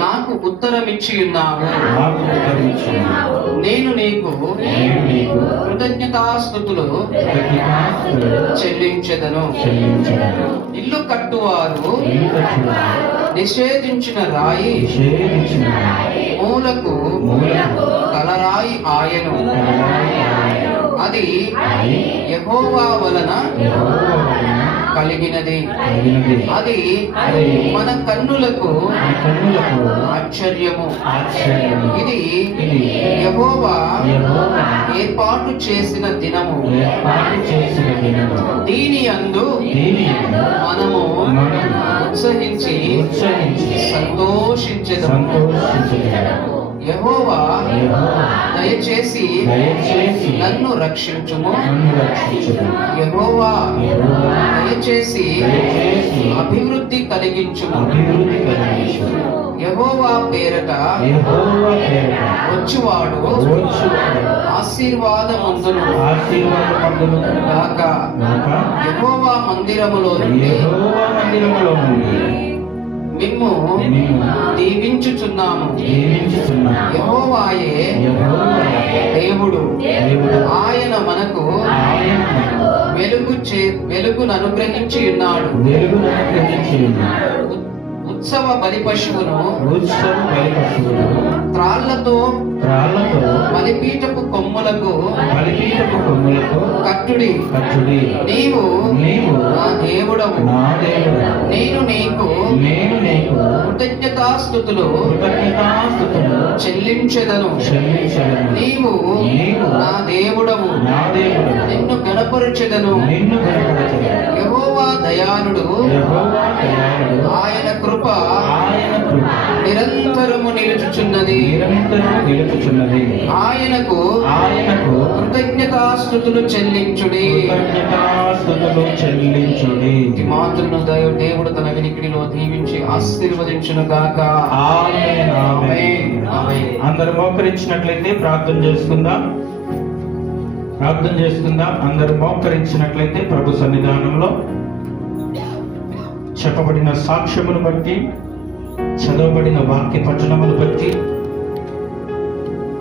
నాకు ఉత్తరమిచ్చి ఉన్నావు. నేను నీకు కృతజ్ఞతాస్తుతులు చెల్లించెదను. ఇల్లు కట్టువారు నిషేధించిన రాయి మూలకు తలరాయి ఆయను. అది యెహోవా వలన కలిగినది. అది మన కన్నులకు ఆశ్చర్యము. ఇది యెహోవా ఏర్పాటు చేసిన దినము. దీని యందు మనము ఉత్సహించి సంతోషించెదము. యెహోవా దయచేసి నన్ను రక్షించుము. యెహోవా దయచేసి అభివృద్ధి కలిగించుము. యెహోవా పేరట వచ్చువాడు ఆశీర్వాదమందును గాక. యెహోవా మందిరములో నుండి మిమ్ము దీవించుచున్నాము. యెహోవాయే దేవుడు. ఆయన మనకు వెలుగును అనుగ్రహించి ఉన్నాడు. ఉత్సవ బలి పశువును త్రాళ్లతో బలిపీఠపు కొమ్ములకు కట్టుడి. నీవు నా దేవుడవు. నేను నీకు కృతజ్ఞతాస్తుతులు చెల్లించెదను. నీవు నా దేవుడవు. నిన్ను గణపరచెదను. యెహోవా దయాళుడు. ఆయన కృప నిరంతరము నిలుచుచున్నది. ఆయనకు కృతజ్ఞతాస్తుతులు చెల్లించుడి. మాతృను దేవుడు తన వినికిడిలో దీవించి ఆశీర్వదించును గాక. అందరూ మోకరించినట్లయితే ప్రార్థన చేసుకుందాం. అందరూ మోకరించినట్లయితే ప్రభు సన్నిధానంలో చెప్పబడిన సాక్ష్యమును బట్టి, చదవబడిన వాక్య పఠనమును బట్టి,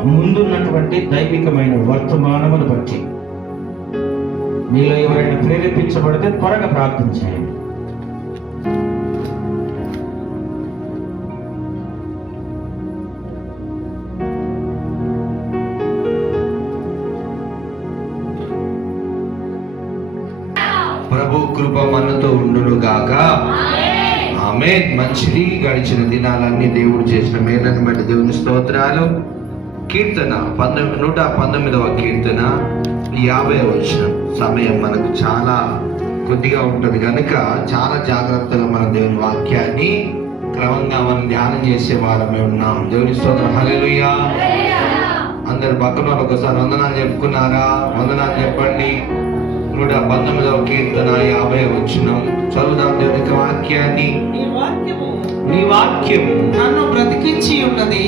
ముందున్నటువంటి దైవికమైన వర్తమానమును బట్టి మీలో ఎవరైనా ప్రేరేపించబడితే త్వరగా ప్రార్థన చేయండి. ప్రభు కృప మనతో ఉండును గాక. ఆమేన్. మంచిది. గడిచిన దినాలన్నీ దేవుడు చేసిన మేలను బట్టి దేవుని స్తోత్రాలు. కీర్తన 119వ కీర్తన 50వ వచనం. సమయం మనకు చాలా కొద్దిగా ఉంటుంది కనుక చాలా జాగ్రత్తగా మన దేవుని వాక్యాన్ని క్రమంగా మనం ధ్యానం చేసే వారమే ఉన్నాం. దేవుని స్తోత్రం. హల్లెలూయా. అందరు పక్కన ఒకసారి వందనాలు చెప్పుకున్నారా? వందనాలు చెప్పండి. 119వ కీర్తన 50వ వచనం చదువుదాం దేవుని వాక్యాన్ని. నీ వాక్యము నన్ను బ్రతికించి ఉన్నది.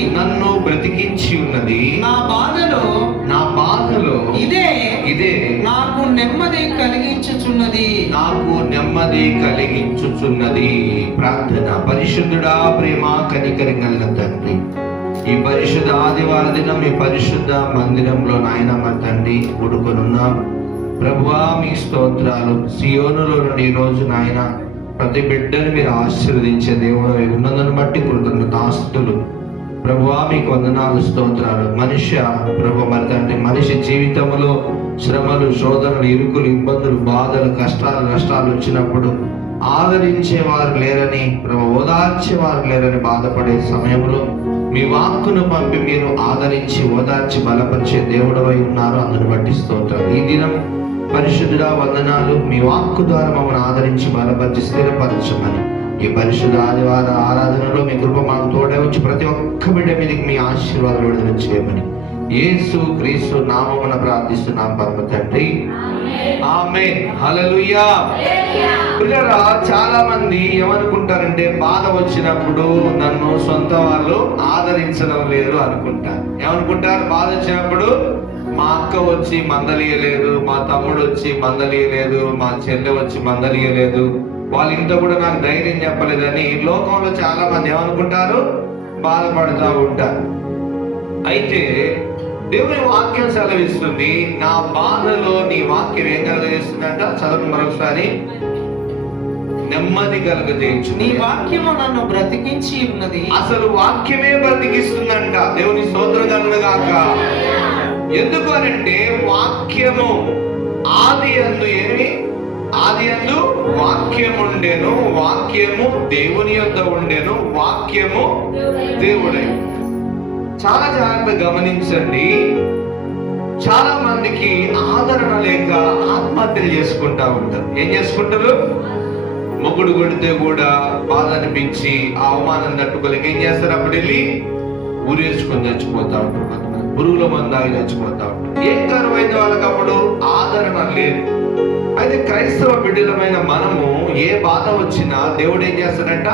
నా బాధలో ఇదే నాకు నెమ్మది కలిగించుచున్నది. ప్రార్థన. పరిశుద్ధుడా, ప్రేమ కనికరం గల తండ్రి, ఈ పరిశుద్ధ ఆదివార దినం ఈ పరిశుద్ధ మందిరంలో నాయన మా తండ్రి కూడుకొనున్నాం. ప్రభువా మీ స్తోత్రాలు. సియోనులో నుండి ఈ రోజు నాయన ప్రతి బిడ్డను మీరు ఆశీర్వదించే దేవుడు ఉన్నదని బట్టి కృతజ్ఞతాస్తుతులు. ప్రభువా మీకు వందనాలు, స్తోత్రాలు. మరి తండ్రి మనిషి జీవితంలో శ్రమలు, శోధనలు, ఇరుకులు, ఇబ్బందులు, బాధలు, కష్టాలు వచ్చినప్పుడు ఆదరించేవారు లేరని, ఓదార్చేవారు లేరని బాధపడే సమయంలో మీ వాక్కును పంపి మీరు ఆదరించి ఓదార్చి బలపరిచే దేవుడవై ఉన్నారు. అందుని బట్టి స్తోత్రాలు. ఈ దినం పరిశుద్ధుడా వందనాలు. మీ వాక్కు ద్వారా మమ్మల్ని ఆదరించి బలపరిచి స్థిరపరచమని ఈ పరిశుద్ధ ఆదివార ఆరాధనలో మీ కృప మాకు తోడే వచ్చి ప్రతి ఒక్క బిడ్డ మీదకి మీ ఆశీర్వాదాలు విడుదల చేయమని యేసు క్రీస్తు నామమున ప్రార్థిస్తున్నాం పరమ తండ్రి. ఆమేన్. హల్లెలూయా. పిల్లరా, చాలా మంది ఏమనుకుంటారంటే బాధ వచ్చినప్పుడు నన్ను సొంత వాళ్ళు ఆదరించడం లేదు అనుకుంటారు. ఏమనుకుంటారు? బాధ వచ్చినప్పుడు మా అక్క వచ్చి మందలియలేదు, మా తమ్ముడు వచ్చి మందలియలేదు, మా చెల్లె వచ్చి మందలియలేదు, వాళ్ళ ఇంట్లో కూడా నాకు ధైర్యం చెప్పలేదని లోకంలో చాలా మంది ఏమనుకుంటారు? బాధపడుతూ ఉంటారు. అయితే దేవుని వాక్యం సెలవిస్తుంది, నా బాధలో నీ వాక్యం ఏం కలగజేస్తుందంట? చదువు మరొకసారి. నెమ్మది కలగజేయచ్చు. నీ వాక్యము నన్ను బ్రతికించి ఉన్నది. అసలు వాక్యమే బ్రతికిస్తుందంట. దేవుని స్తోత్రం కలుగుగాక. ఎందుకు అనంటే వాక్యము ఆది యందు వాక్యము ఉండెను, వాక్యము దేవుని యొద్ద ఉండెను, వాక్యము దేవుడై. చాలా జాగ్రత్తగా గమనించండి. చాలా మందికి ఆదరణ లేక ఆత్మహత్యలు చేసుకుంటా ఉంటారు. ఏం చేసుకుంటారు? మొగుడు కొడితే కూడా బాధ అనిపించి ఆ అవమానం తట్టుకోలేక ఏం చేస్తారు? అప్పుడు వెళ్ళి ఊరేసుకొని చచ్చిపోతా ఉంటారు. కొంతమంది పురుగుల మందు ఆగి చచ్చిపోతా ఉంటారు. ఏం కరువైంది వాళ్ళకి? అప్పుడు ఆదరణ లేదు. అయితే క్రైస్తవ బిడ్డలమైన మనము ఏ బాధ వచ్చినా దేవుడు ఏం చేస్తాడంట?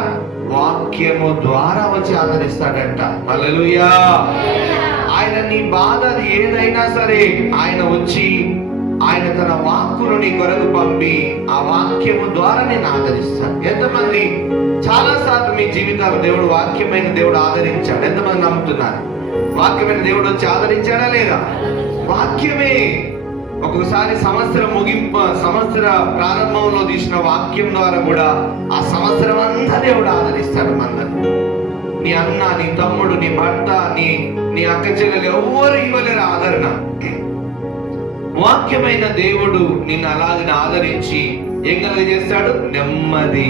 వాక్యము ద్వారా వచ్చి ఆదరిస్తాడంట. హల్లెలూయా. ఆయన నీ బాధ ఏదైనా సరే ఆయన వచ్చి ఆయన తన వాక్కును నీ కొరకు పంపి ఆ వాక్యము ద్వారా నేను ఆదరిస్తాను. ఎంతమంది చాలా సార్లు మీ జీవితాలు దేవుడు వాక్యమైన దేవుడు ఆదరించాడు? ఎంతమంది నమ్ముతున్నారు? వాక్యమైన దేవుడు వచ్చి ఆదరించాడా లేదా? వాక్యమే. ఒక్కొక్కసారి సంవత్సర ప్రారంభంలో తీసిన వాక్యం ద్వారా కూడా ఆ సంవత్సరం అంతా దేవుడు ఆదరిస్తాడు మనల్ని. నీ అన్న, నీ తమ్ముడు, నీ భర్త, నీ అక్క చెల్లెలు ఎవరు ఇవ్వలేరు ఆదరణ. వాక్యమైన దేవుడు నిన్ను అలాగే ఆదరించి ఏం కలుగజేస్తాడు? నెమ్మది.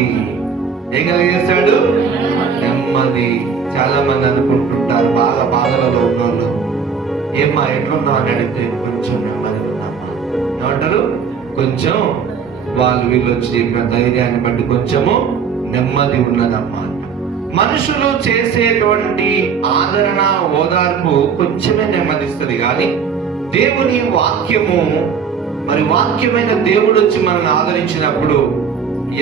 ఏం కలుగజేస్తాడు? నెమ్మది. చాలా మంది అనుకుంటుంటారు, బాగా బాధలలో ఉన్నోళ్ళు, ఏమ్మా ఎట్లున్నావు అని అడిగితే కొంచెం నెమ్మది ఉందమ్మా ఏమంటారు? కొంచెం వాళ్ళు వీళ్ళు వచ్చి చెప్పిన ధైర్యాన్ని బట్టి కొంచెము నెమ్మది ఉన్నదమ్మా. మనుషులు చేసేటువంటి ఆదరణ, ఓదార్పు కొంచెమే నెమ్మదిస్తుంది. కానీ దేవుని వాక్యము, మరి వాక్యమైన దేవుడు వచ్చి మనల్ని ఆదరించినప్పుడు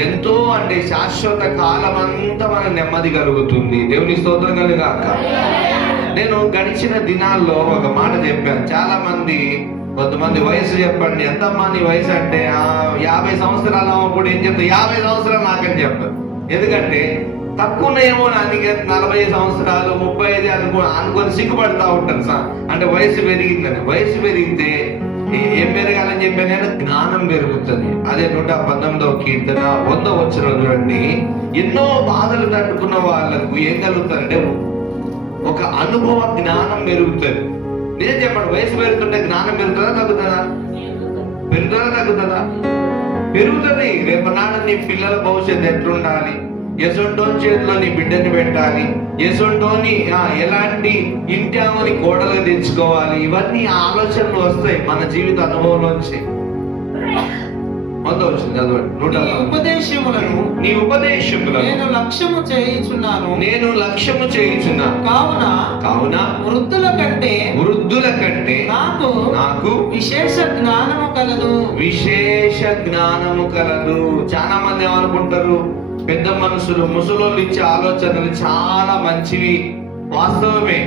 ఎంతో అంటే శాశ్వత కాలం అంతా మన నెమ్మది కలుగుతుంది. దేవుని స్తోత్రం కలుగాక. నేను గడిచిన దినాల్లో ఒక మాట చెప్పాను. చాలా మంది, కొంతమంది వయసు చెప్పండి, ఎంతమ్మా నీ వయసు అంటే 50 సంవత్సరాలు అప్పుడు ఏం చెప్తా? 50 సంవత్సరాలు నాకని చెప్పారు. ఎందుకంటే తక్కువ ఉన్నాయేమో, అందుకే 40 సంవత్సరాలు 35 అనుకొని సిగ్గుపడతా ఉంటారు. అంటే వయసు పెరిగిందని. వయసు పెరిగితే ఏం పెరగాలని చెప్పాను? జ్ఞానం పెరుగుతుంది. అదే 119వ కీర్తన 100వ వచనం చూడండి. ఎన్నో బాధలు తట్టుకున్న వాళ్ళకు ఏం కలుగుతారంటే ఒక అనుభవ జ్ఞానం పెరుగుతుంది. నిజం చెప్పండి, వయసు పెరుగుతుంటే జ్ఞానం పెరుగుతుందా తగ్గుతుందా? పెరుగుతుందా తగ్గుతుందా? పెరుగుతుంది. రేపు నాడు నీ పిల్లల భవిష్యత్తు ఎట్లుండాలి, ఎసొంటోని చేతిలో నీ బిడ్డని పెట్టాలి, ఎసొంటోని ఎలాంటి ఇంటామని కోడలు తెచ్చుకోవాలి, ఇవన్నీ ఆలోచనలు వస్తాయి మన జీవిత అనుభవంలోంచి. నీ ఉపదేశములను నేను లక్ష్యము చేయుచున్నాను. కావున వృద్ధుల కంటే నాకు విశేష జ్ఞానము కలదు. చాలా మంది ఏమనుకుంటారు? పెద్ద మనుషులు, ముసలోళ్ళు ఇచ్చే ఆలోచనలు చాలా మంచివి. వాస్తవమే.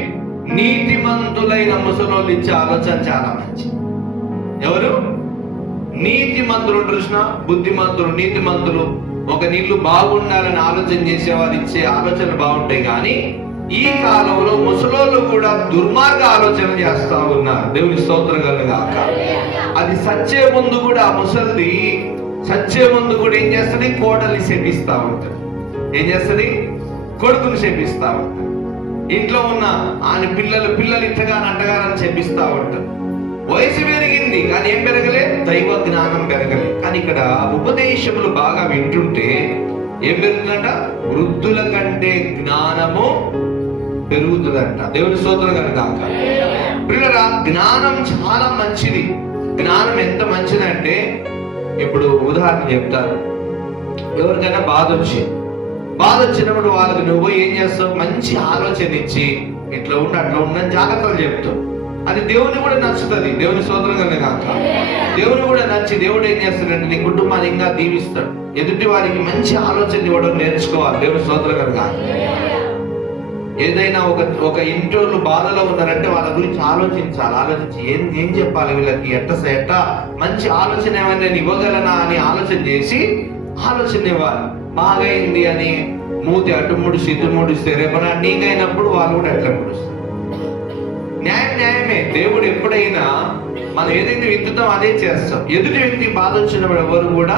నీతిమంతులైన ముసలోళ్ళు ఇచ్చే ఆలోచన చాలా మంచిది. ఎవరు? నీతిమంతులు. కృష్ణ బుద్ధిమంతులు, నీతిమంతులు, ఒక నీళ్లు బాగుండాలని ఆలోచన చేసేవారు ఇచ్చే ఆలోచనలు బాగుంటాయి. కానీ ఈ కాలంలో ముసలోళ్ళు కూడా దుర్మార్గ ఆలోచన చేస్తా ఉన్నారు. దేవుని స్తోత్రం కలుగాక. అది సచ్చే ముందు కూడా ముసలిది సచ్చే ముందు కూడా ఏం చేస్తుంది? కోడల్ని శపిస్తా ఉంటుంది. ఏం చేస్తుంది? కొడుకుని శపిస్తా ఉంటుంది. ఇంట్లో ఉన్న ఆయన పిల్లలు ఇట్టగాని అంటగానని శపిస్తా ఉంటారు. వయసు పెరిగింది కానీ ఏం పెరగలే? దైవ జ్ఞానం పెరగలే. కానీ ఇక్కడ ఉపదేశములు బాగా వింటుంటే ఏం పెరుగుతుందంట? వృద్ధుల కంటే జ్ఞానము పెరుగుతుందంట. దేవుని స్తోత్రం కనుక. పిల్లరా, జ్ఞానం చాలా మంచిది. జ్ఞానం ఎంత మంచిదంటే, ఇప్పుడు ఉదాహరణ చెప్తారు. ఎవరికైనా బాధ వచ్చినప్పుడు వాళ్ళకి నువ్వు ఏం చేస్తావు? మంచి ఆలోచన ఇచ్చి ఇట్లా ఉండి అట్లా ఉండని జాగ్రత్తలు చెప్తావు. అది దేవుని కూడా నచ్చుతుంది. దేవుని స్తోత్రం కనుక. దేవుని కూడా నచ్చి దేవుడు ఏం చేస్తాడంటే నీ కుటుంబాన్ని ఇంకా దీవిస్తాడు. ఎదుటి వారికి మంచి ఆలోచన ఇవ్వడం నేర్చుకోవాలి. దేవుని స్తోత్రం కనుక. ఏదైనా ఒక ఇంట్లో బాధలో ఉన్నారంటే వాళ్ళ గురించి ఆలోచించి ఏం చెప్పాలి వీళ్ళకి, ఎట్ట మంచి ఆలోచన ఏమైనా నేను ఇవ్వగలనా అని ఆలోచన చేసి ఆలోచన ఇవ్వాలి. బాగైంది అని మూతి అటు ముడిసి ఇటు ముడిస్తే రేపు నీకైనప్పుడు వాళ్ళు కూడా ఎట్లా ముడుస్తారు? న్యాయమే. దేవుడు ఎప్పుడైనా మనం ఏదైతే విత్తుతాం అదే చేస్తాం. ఎదుటి వ్యక్తి బాధ వచ్చినప్పుడు ఎవరు కూడా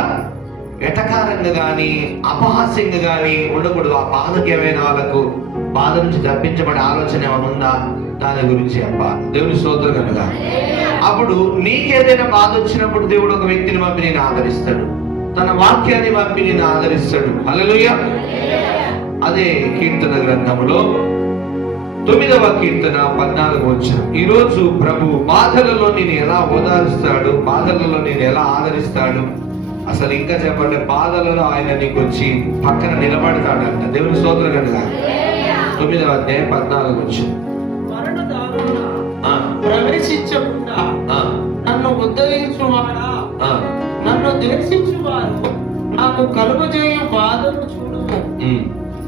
ఎటకారంగా కానీ అపహాస్యంగా కానీ ఉండకూడదు. ఆ బాధకి ఏమైనా వాళ్ళకు బాధ నుంచి తప్పించబడే ఆలోచన ఏమైనా ఉందా దాని గురించి చెప్పాలి. దేవుని స్తోత్రం కనుక అప్పుడు నీకేదైనా బాధ వచ్చినప్పుడు దేవుడు ఒక వ్యక్తిని పంపి నేను ఆదరిస్తాడు, తన వాక్యాన్ని పంపి నేను ఆదరిస్తాడు. హల్లెలూయా. అదే కీర్తన గ్రంథములో 9వ కీర్తన 14వ వచనం. ఈ రోజు ప్రభు బాధలలో నేను ఎలా ఓదారుస్తాడు, బాధలలో నేను ఎలా ఆదరిస్తాడు, అసలు ఇంకా చెప్పండి, బాధలలో ఆయన నీకు వచ్చి పక్కన నిలబడతాడంట. దేవుని స్తోత్రం కనుక 9వ అధ్యాయం 14వ వచనం. ప్రవేశించకుండా నన్ను ఉద్ధరించువాడా, నన్ను ద్వేషించువారు నాకు కలుగజేయు బాధను చూడుము.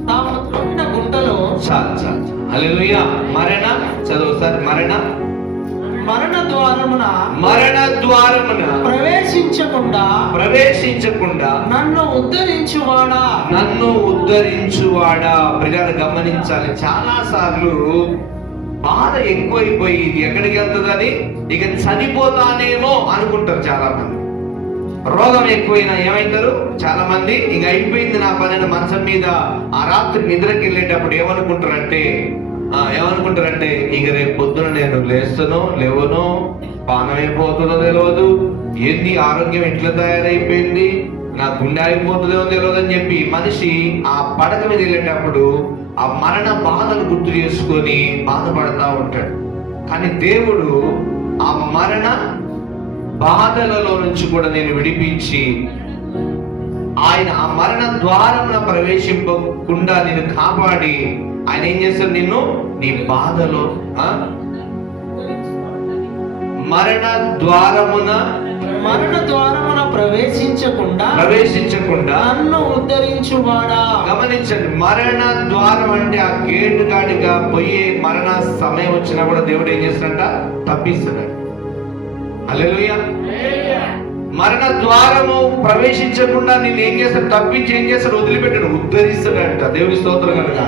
తాము త్రవ్విన గుంటలో చాలు. హల్లెలూయా. మరణ చదువు సార్. మరణ ద్వారమున ప్రవేశించకుండా నన్ను ఉద్ధరించువాడా. ప్రజలు గమనించాలి, చాలా సార్లు బాధ ఎక్కువైపోయి ఇది ఎక్కడికి వెళ్తుందని ఇక చనిపోతానేమో అనుకుంటారు చాలా మంది. రోగం ఎక్కువైనా ఏమైతారు చాలా మంది, ఇక అయిపోయింది నా పని మంచం మీద ఆ రాత్రి నిద్రకి వెళ్ళేటప్పుడు ఏమనుకుంటారంటే ఇక రేపు పొద్దున నేను లేవనో పానం అయిపోతుందో తెలియదు, ఏంది ఆరోగ్యం ఎట్లా తయారైపోయింది, నా గుండె అయిపోతుందో తెలియదు అని చెప్పి మనిషి ఆ పడక మీద వెళ్ళేటప్పుడు ఆ మరణ బాధలు గుర్తు చేసుకొని బాధపడతా ఉంటాడు. కానీ దేవుడు ఆ మరణ బాధలలో నుంచి కూడా నేను విడిపించి ఆయన ఆ మరణ ద్వారమున ప్రవేశింపకుండా నేను కాపాడి ఆయన ఏం చేస్తాడు, నిన్ను నీ బాధలో మరణ ద్వారమున ప్రవేశించకుండా నన్ను ఉద్ధరించువాడా. గమనించండి, మరణ ద్వారం అంటే ఆ గేటు గాడిగా పోయే మరణ సమయం వచ్చినా కూడా దేవుడు ఏం చేస్తాడంట, తప్పిస్తాడు. హల్లెలూయా. మరణ ద్వారము ప్రవేశించకుండా నేను ఏం చేస్తాడు, తప్పించి ఏం చేస్తాడు, వదిలిపెట్టాడు, ఉద్ధరిస్తాడంట. దేవుని స్తోత్రం కనుక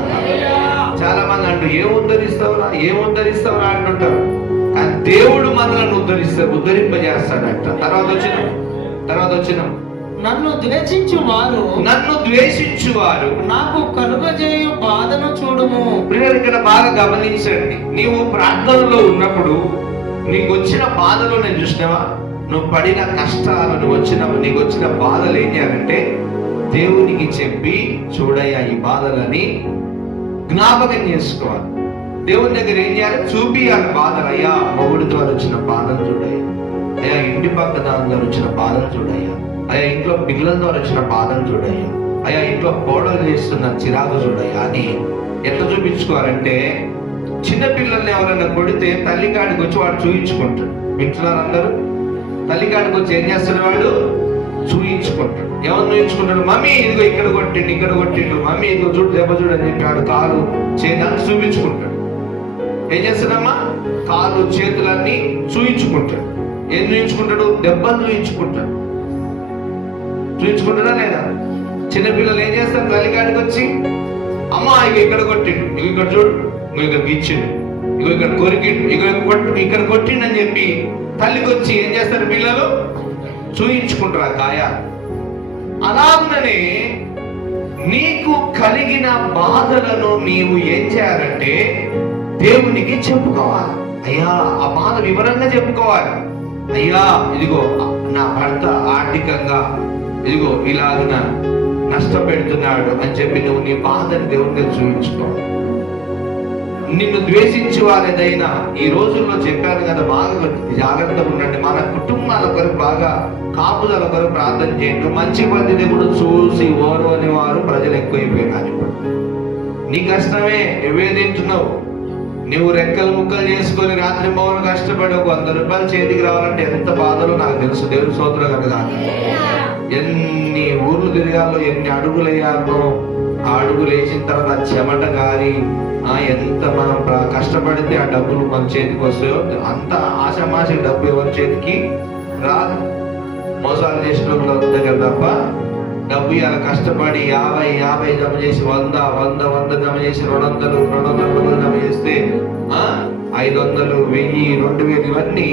చాలా మంది అంటూ ఏం ఉద్ధరిస్తావురా అంటుంటారు. కానీ దేవుడు మనల్ని ఉద్ధరింపజేస్తాడంట. తర్వాత వచ్చిన నన్ను ద్వేషించువారు నాకు కలుగజేయు బాధను చూడుము. ప్రియులు, ఇక్కడ బాగా గమనించండి. నీవు ప్రార్థనలో ఉన్నప్పుడు నీకు వచ్చిన బాధలు నేను చూసినావా, నువ్వు పడిన కష్టాలు నీకు వచ్చిన బాధలు ఏం చేయాలంటే దేవునికి చెప్పి చూడయ్యా ఈ బాధలని జ్ఞాపకం చేసుకోవాలి. దేవుని దగ్గర ఏం చేయాలి, చూపియాలి బాధలు. అయ్యా మొగుడు ద్వారా వచ్చిన బాధలు చూడయ్యా, అయ్యా ఇంటి పక్క దాని ద్వారా వచ్చిన బాధలు చూడయ్యా, అయ్యా ఇంట్లో పిల్లల ద్వారా వచ్చిన బాధలు చూడయ్యా, అయ్యా ఇంట్లో కోడలు చేస్తున్న చిరాకు చూడయ్యా అని ఎట్లా చూపించుకోవాలంటే, చిన్న పిల్లల్ని ఎవరైనా కొడితే తల్లికాడికి వచ్చి వాడు చూయించుకుంటాడు. వింటున్నారు అందరూ? తల్లికాడికి వచ్చి ఏం చేస్తాడు, వాడు చూయించుకుంటాడు. ఎవరు చూయించుకుంటాడు, మమ్మీ ఇదిగో ఇక్కడ కొట్టిండు, మమ్మీ ఇదిగో చూడు దెబ్బ చూడు అని చెప్పి వాడు కాలు చేతులు చూపించుకుంటాడు. ఏం చేస్తాడమ్మా, కాలు చేతులన్నీ చూయించుకుంటాడు. ఏం చూయించుకుంటాడు, దెబ్బలు చూయించుకుంటాడా లేదా? చిన్నపిల్లలు ఏం చేస్తారు, తల్లికాడికి వచ్చి అమ్మ ఇక ఇక్కడ కొట్టిండు, ఇక ఇక్కడ చూడు, ఇక్కడ గిచ్చిండు, ఇక ఇక్కడ కొరికిండు, ఇక్కడ కొట్టిండు అని చెప్పి తల్లికి వచ్చి ఏం చేస్తారు, పిల్లలు చూయించుకుంటారు ఆ గాయాలు. అలాగనే నీకు కలిగిన బాధలను నీవు ఏం చేయాలంటే దేవునికి చెప్పుకోవాలి. అయ్యా ఆ బాధ వివరంగా చెప్పుకోవాలి. అయ్యా ఇదిగో నా భర్త ఆర్థికంగా ఇదిగో ఇలాగ నష్టపెడుతున్నాడు అని చెప్పి నువ్వు నీ బాధను దేవుని దగ్గర చూపించుకోవాలి. నిన్ను ద్వేషించే వాళ్ళేదైనా ఈ రోజుల్లో చెప్పాను కదా, బాగా జాగ్రత్తగా ఉండండి. మన కుటుంబాల కొరకు బాగా కాపుదల కొరకు ప్రార్థన చేయండి. మంచి పద్ధతి కూడా చూసి ఓరు అనే వారు ప్రజలు ఎక్కువైపోయినారు. నీ కష్టమే ఎవే తింటున్నావు, నువ్వు రెక్కలు ముక్కలు చేసుకొని రాత్రి మౌన కష్టపడి ఒక 100 రూపాయలు చేతికి రావాలంటే ఎంత బాధలో నాకు తెలుసు. దేవుని స్తోత్రం కనుక ఎన్ని ఊర్లు తిరగాలో, ఎన్ని అడుగులు వేయాలో, ఆ అడుగులు వేసిన తర్వాత చెమట గారి ఎంత మనం కష్టపడితే ఆ డబ్బులు మన చేతికి వస్తాయో అంత ఆశమాషి డబ్బు ఎవరి చేతికి రాదు. మోసాలు చేసిన దగ్గర తప్ప డబ్బు ఇలా కష్టపడి 50 జమ చేసి 100 జమ చేసి 200 జమ చేస్తే 500, 1000, 2000 ఇవన్నీ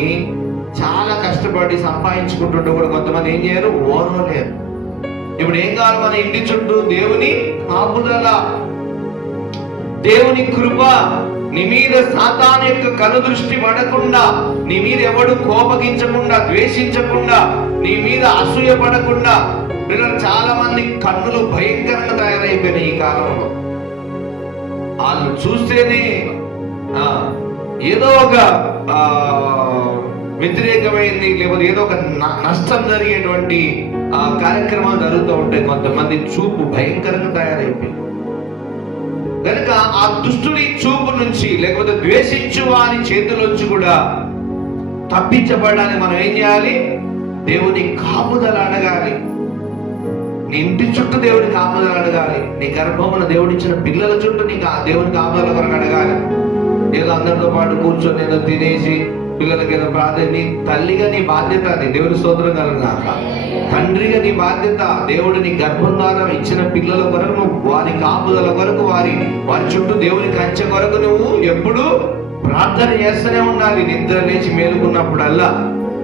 చాలా కష్టపడి సంపాదించుకుంటుంటే కూడా కొంతమంది ఏం చేయరు, ఓర్వలేరు. ఇప్పుడు ఏం కావాలి? మన ఇంటి చుట్టూ దేవుని కాపుదల, దేవుని కృప, నీ మీద సాతాను యొక్క కనుదృష్టి పడకుండా, నీ మీద ఎవడు కోపగించకుండా, ద్వేషించకుండా, నీ మీద అసూయ పడకుండా. పిల్లలు చాలా మంది కన్నులు భయంకరంగా తయారైపోయినాయి ఈ కాలంలో. వాళ్ళు చూస్తేనే ఏదో ఒక వ్యతిరేకమైంది, లేకపోతే ఏదో ఒక నష్టం జరిగేటువంటి కార్యక్రమాలు జరుగుతూ ఉంటాయి. కొంతమంది చూపు భయంకరంగా తయారైపోయింది కనుక ఆ దుష్టుని చూపు నుంచి, లేకపోతే ద్వేషించు వారి చేతుల్లోంచి కూడా తప్పించబడడానికి మనం ఏం చేయాలి? దేవుని కాపుదల అడగాలి. నీ ఇంటి చుట్టూ దేవుని కాపుదల అడగాలి. నీ గర్భమున దేవుడిచ్చిన పిల్లల చుట్టూ నీకు ఆ దేవుని కాపుదల కొరకు అడగాలి. ఏదో అందరితో పాటు కూర్చొని ఏదో తినేసి పిల్లలకి ఏదో ప్రార్థన. నీ తల్లిగా నీ బాధ్యత అది. దేవుని స్తోత్రం కలుగుగాక. తండ్రిగా నీ బాధ్యత. దేవుడు నీ గర్భం ద్వారా ఇచ్చిన పిల్లల కొరకు, వారి కాపుదల కొరకు, వారి చుట్టూ దేవుని కంచె కొరకు నువ్వు ఎప్పుడు ప్రార్థన చేస్తూనే ఉండాలి. నిద్ర లేచి మేలుకున్నప్పుడల్లా.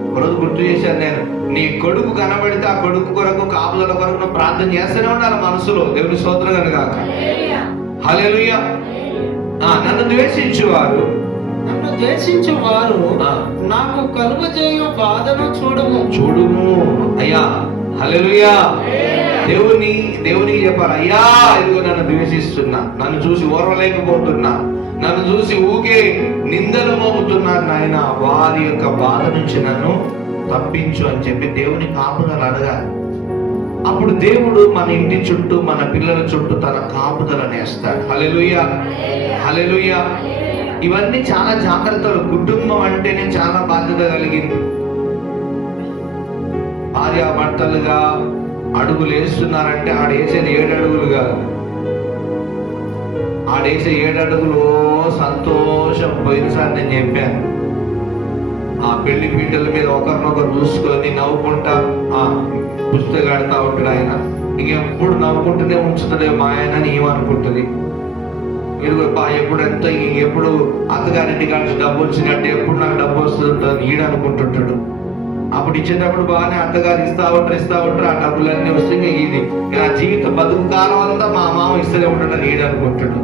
ఒకరోజు గుర్తు చేశాను నేను, నీ కొడుకు కనబడితే ఆ కొడుకు కొరకు, కాపుదల కొరకు నువ్వు ప్రార్థన చేస్తూనే ఉండాలి మనసులో. దేవుని స్తోత్రం కలుగుగాక. హల్లెలూయా. నన్ను ద్వేషించువారు నాకు కలుగజేయు బాధను చూడుము అయ్యా. హల్లెలూయా. దేవునికి చెప్పాలి, అయ్యా ఇదిగో నన్ను ద్వేషిస్తున్నా, నన్ను చూసి ఓర్వలేకపోతున్నా, నన్ను చూసి ఊకే నిందలు మోపుతున్నారు నాయన, వారి యొక్క బాధ నుంచి నన్ను తప్పించు అని చెప్పి దేవుని కాపుదల అడగాలి. అప్పుడు దేవుడు మన ఇంటి చుట్టూ, మన పిల్లల చుట్టూ తన కాపుదలను వేస్తాడు. హల్లెలూయా. హల్లెలూయా. ఇవన్నీ చాలా జాగ్రత్తలు. కుటుంబం అంటేనే చాలా బాధ్యత కలిగింది. భార్యాభర్తలుగా అడుగులు వేస్తున్నారంటే ఆడేసేది 7 అడుగులు కాదు. ఆడేసే 7 అడుగులు సంతోషం. పోయినసారి నేను చెప్పాను, ఆ పెళ్లి పీటల మీద ఒకరినొకరు చూసుకొని నవ్వుకుంటా పుస్తకాడుతూ ఉంటాడు ఆయన. ఇంకెప్పుడు నవ్వుకుంటూనే ఉంచుతాడే మా ఆయన అని ఏమనుకుంటుంది. ఎప్పుడు అత్తగారింటి కాల్చి డబ్బు వచ్చినట్టు, ఎప్పుడు నాకు డబ్బు వస్తుంటుంది ఈడు అనుకుంటుంటాడు. అప్పుడు ఇచ్చేటప్పుడు బాగానే అత్తగారు ఇస్తా ఉంటారు. ఆ డబ్బులన్నీ వస్తే ఇది నా జీవిత బతుకు కాలం అంతా మా మామ ఇస్తూనే ఉంటాడు ఈడు అనుకుంటాడు.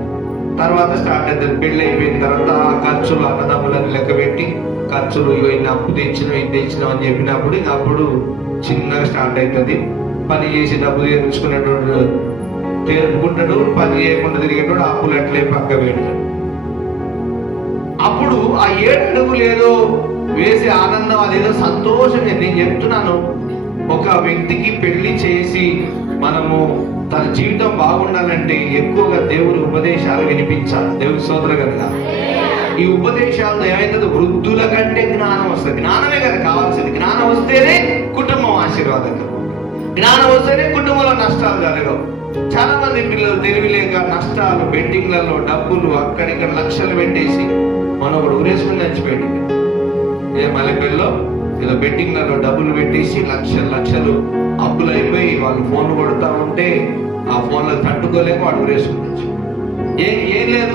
తర్వాత స్టార్ట్ అవుతుంది. పెళ్లి అయిపోయిన తర్వాత ఆ ఖర్చులు, అన్నదమ్ములని లెక్క పెట్టి ఖర్చులు, ఇన్ని అప్పు తెచ్చినావు, ఇది తెచ్చినావు అని చెప్పినప్పుడు అప్పుడు చిన్నగా స్టార్ట్ అవుతుంది. పని చేసి డబ్బు తెచ్చుకునేటోడు తేరుకుంటాడు, పని చేయకుండా తిరిగేటోడు అప్పులు అట్లే పక్క పెడతాడు. అప్పుడు ఆ 7 అడుగులు ఏదో వేసే ఆనందం, అదేదో సంతోషం. నేను చెప్తున్నాను, ఒక వ్యక్తికి పెళ్లి చేసి మనము తన జీవితం బాగుండాలంటే ఎక్కువగా దేవుని ఉపదేశాలు వినిపించాలి. దేవుని స్తోత్రం కనుక ఈ ఉపదేశాలతో ఏమైతుంది? వృద్ధుల కంటే జ్ఞానం వస్తుంది. జ్ఞానమే కదా కావాల్సింది. జ్ఞానం వస్తేనే కుటుంబం ఆశీర్వాదంగా, జ్ఞానం వస్తేనే కుటుంబంలో నష్టాలు జరగవు. చాలా మంది పిల్లలు తెలివిలేక నష్టాలు, బెట్టింగ్లలో డబ్బులు అక్కడిక్కడ లక్షలు పెట్టేసి మనొకడు ఊరేసుకుని చచ్చిపోయింది. మల్లెపల్లిలో ఏదో బెట్టింగ్లలో డబ్బులు పెట్టేసి లక్షలు అప్పులు అయిపోయి వాళ్ళు ఫోన్లు కొడుతూ ఉంటే ఆ ఫోన్లో తట్టుకోలేక వాడు ఊరేసుకుని చచ్చిపోయింది. ఏం లేదు.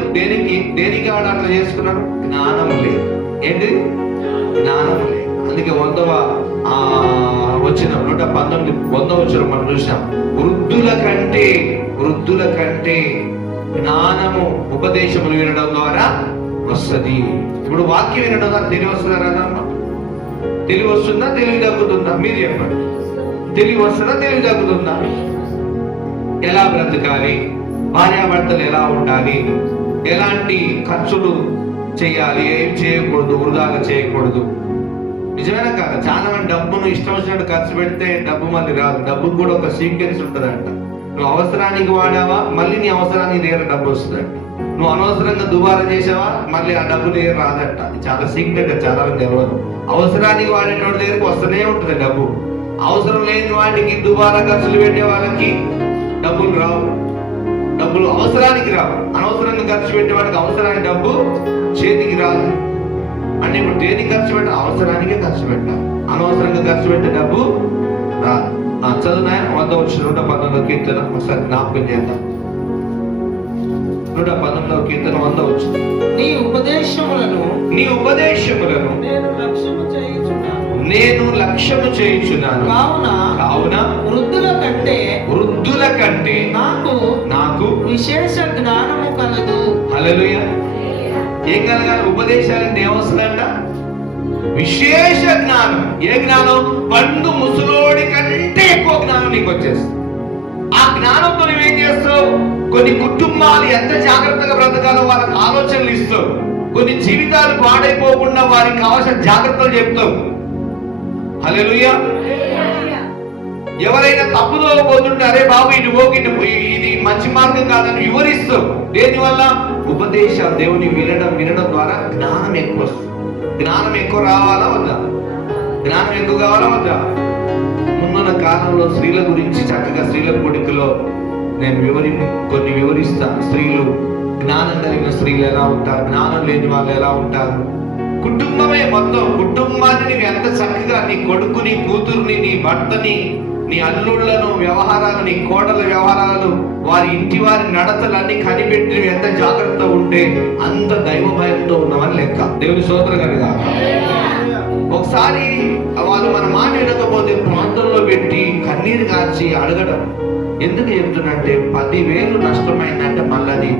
దేనికి వాడు అట్లా చేసుకున్నాడు? జ్ఞానం లేదు. ఏంటి? జ్ఞానం లేదు. అందుకే 100వ వచ్చిన 119 వచ్చిన మనం చూసాం, వృద్ధుల కంటే జ్ఞానము ఉపదేశములు వినడం ద్వారా వస్తుంది. ఇప్పుడు వాక్యం వినడం ద్వారా తెలివి వస్తుందా? తెలివి వస్తుందా? తెలివి తగ్గుతుందా? మీరు చెప్పండి. తెలివి వస్తుందా? తెలివి తగ్గుతుందా? ఎలా బ్రతకాలి, భార్యాభర్తలు ఎలా ఉండాలి, ఎలాంటి ఖర్చులు చేయాలి, ఏం చేయకూడదు, వృధాగా చేయకూడదు. నిజమేనా కాదు? చాలా మంది డబ్బును ఇష్టం వచ్చినట్టు ఖర్చు పెడితే డబ్బు మళ్ళీ రాదు. డబ్బుకు కూడా ఒక సీక్వెన్స్ ఉంటుందంట. నువ్వు అవసరానికి వాడావా, మళ్ళీ నీ అవసరానికి దగ్గర డబ్బు వస్తుందంట. నువ్వు అనవసరంగా దుబారా చేసావా, మళ్ళీ ఆ డబ్బు దగ్గర రాదంట. చాలా సీక్రెట్, చాలా మంది తెలియదు. అవసరానికి వాడేటోడి దగ్గరికి వస్తూనే ఉంటుంది డబ్బు. అవసరం లేని వాటికి దుబారా ఖర్చులు పెట్టే వాళ్ళకి డబ్బులు రావు. డబ్బులు అవసరానికి రావు. అనవసరంగా ఖర్చు పెట్టే వాడికి అవసరానికి డబ్బు చేతికి రాదు. అంటే ఇప్పుడు దేనికి ఖర్చు పెట్టాలి? అవసరానికే ఖర్చు పెట్టాలి. అనవసరంగా ఖర్చు పెట్టే డబ్బు రాదు. చదువునాయ 100 కీర్తన ఒకసారి జ్ఞాపకం చేద్దాం. 110 కీర్తన 100. నీ ఉపదేశములను నేను లక్ష్యము చేయుచున్నాను. కావున వృద్ధుల కంటే నాకు విశేష జ్ఞానము కలదు. హల్లెలూయా. ఏం కలగాలి? ఉపదేశాలంటే ఏమొస్తుందంట? విశేష జ్ఞానం. ఏ జ్ఞానం? పండు ముసలోడి కంటే ఎక్కువ జ్ఞానం నీకు వచ్చేస్తుంది. ఆ జ్ఞానంతో నువ్వేం చేస్తావు? కొన్ని కుటుంబాలు ఎంత జాగ్రత్తగా బ్రతకాలో వాళ్ళకి ఆలోచనలు ఇస్తావు. కొన్ని జీవితాలు పాడైపోకుండా వారికి కావాల్సిన జాగ్రత్తలు చెప్తావు. హల్లెలూయా. ఎవరైనా తప్పుదో పోతుంటే అరే బాబు ఇటు ఇది మంచి మార్గం కాదని వివరిస్తావు. దేనివల్ల? ఉపదేశాలు దేవుని వినడం ద్వారా జ్ఞానం ఎక్కువ వస్తుంది. జ్ఞానం ఎక్కువ రావాలా వద్దా? జ్ఞానం ఎక్కువ కావాలా వద్దా? ముందున్న కాలంలో స్త్రీల గురించి చక్కగా స్త్రీల కొడుకులో నేను కొన్ని వివరిస్తాను. స్త్రీలు, జ్ఞానం కలిగిన స్త్రీలు ఎలా ఉంటారు, జ్ఞానం లేని వాళ్ళు ఎలా ఉంటారు. కుటుంబమే మొత్తం కుటుంబాన్ని నీవు ఎంత చక్కగా నీ కొడుకు, నీ కూతుర్ని, నీ భర్తని, నీ అల్లుళ్లను వ్యవహారాలు, నీ కోడల వ్యవహారాలు, వారి ఇంటి వారి నడతలన్నీ కనిపెట్టి ఎంత జాగ్రత్త ఉంటే అంత దైవ భయంతో ఉన్నవని లెక్క. దేవుని స్తోత్రం కనుక ఒకసారి వాళ్ళు మన మాట వినకపోతే ప్రాంతంలో పెట్టి కన్నీరు కాచి అడగడం. ఎందుకు చెప్తున్నంటే 10,000 నష్టమైందంటే మళ్ళీ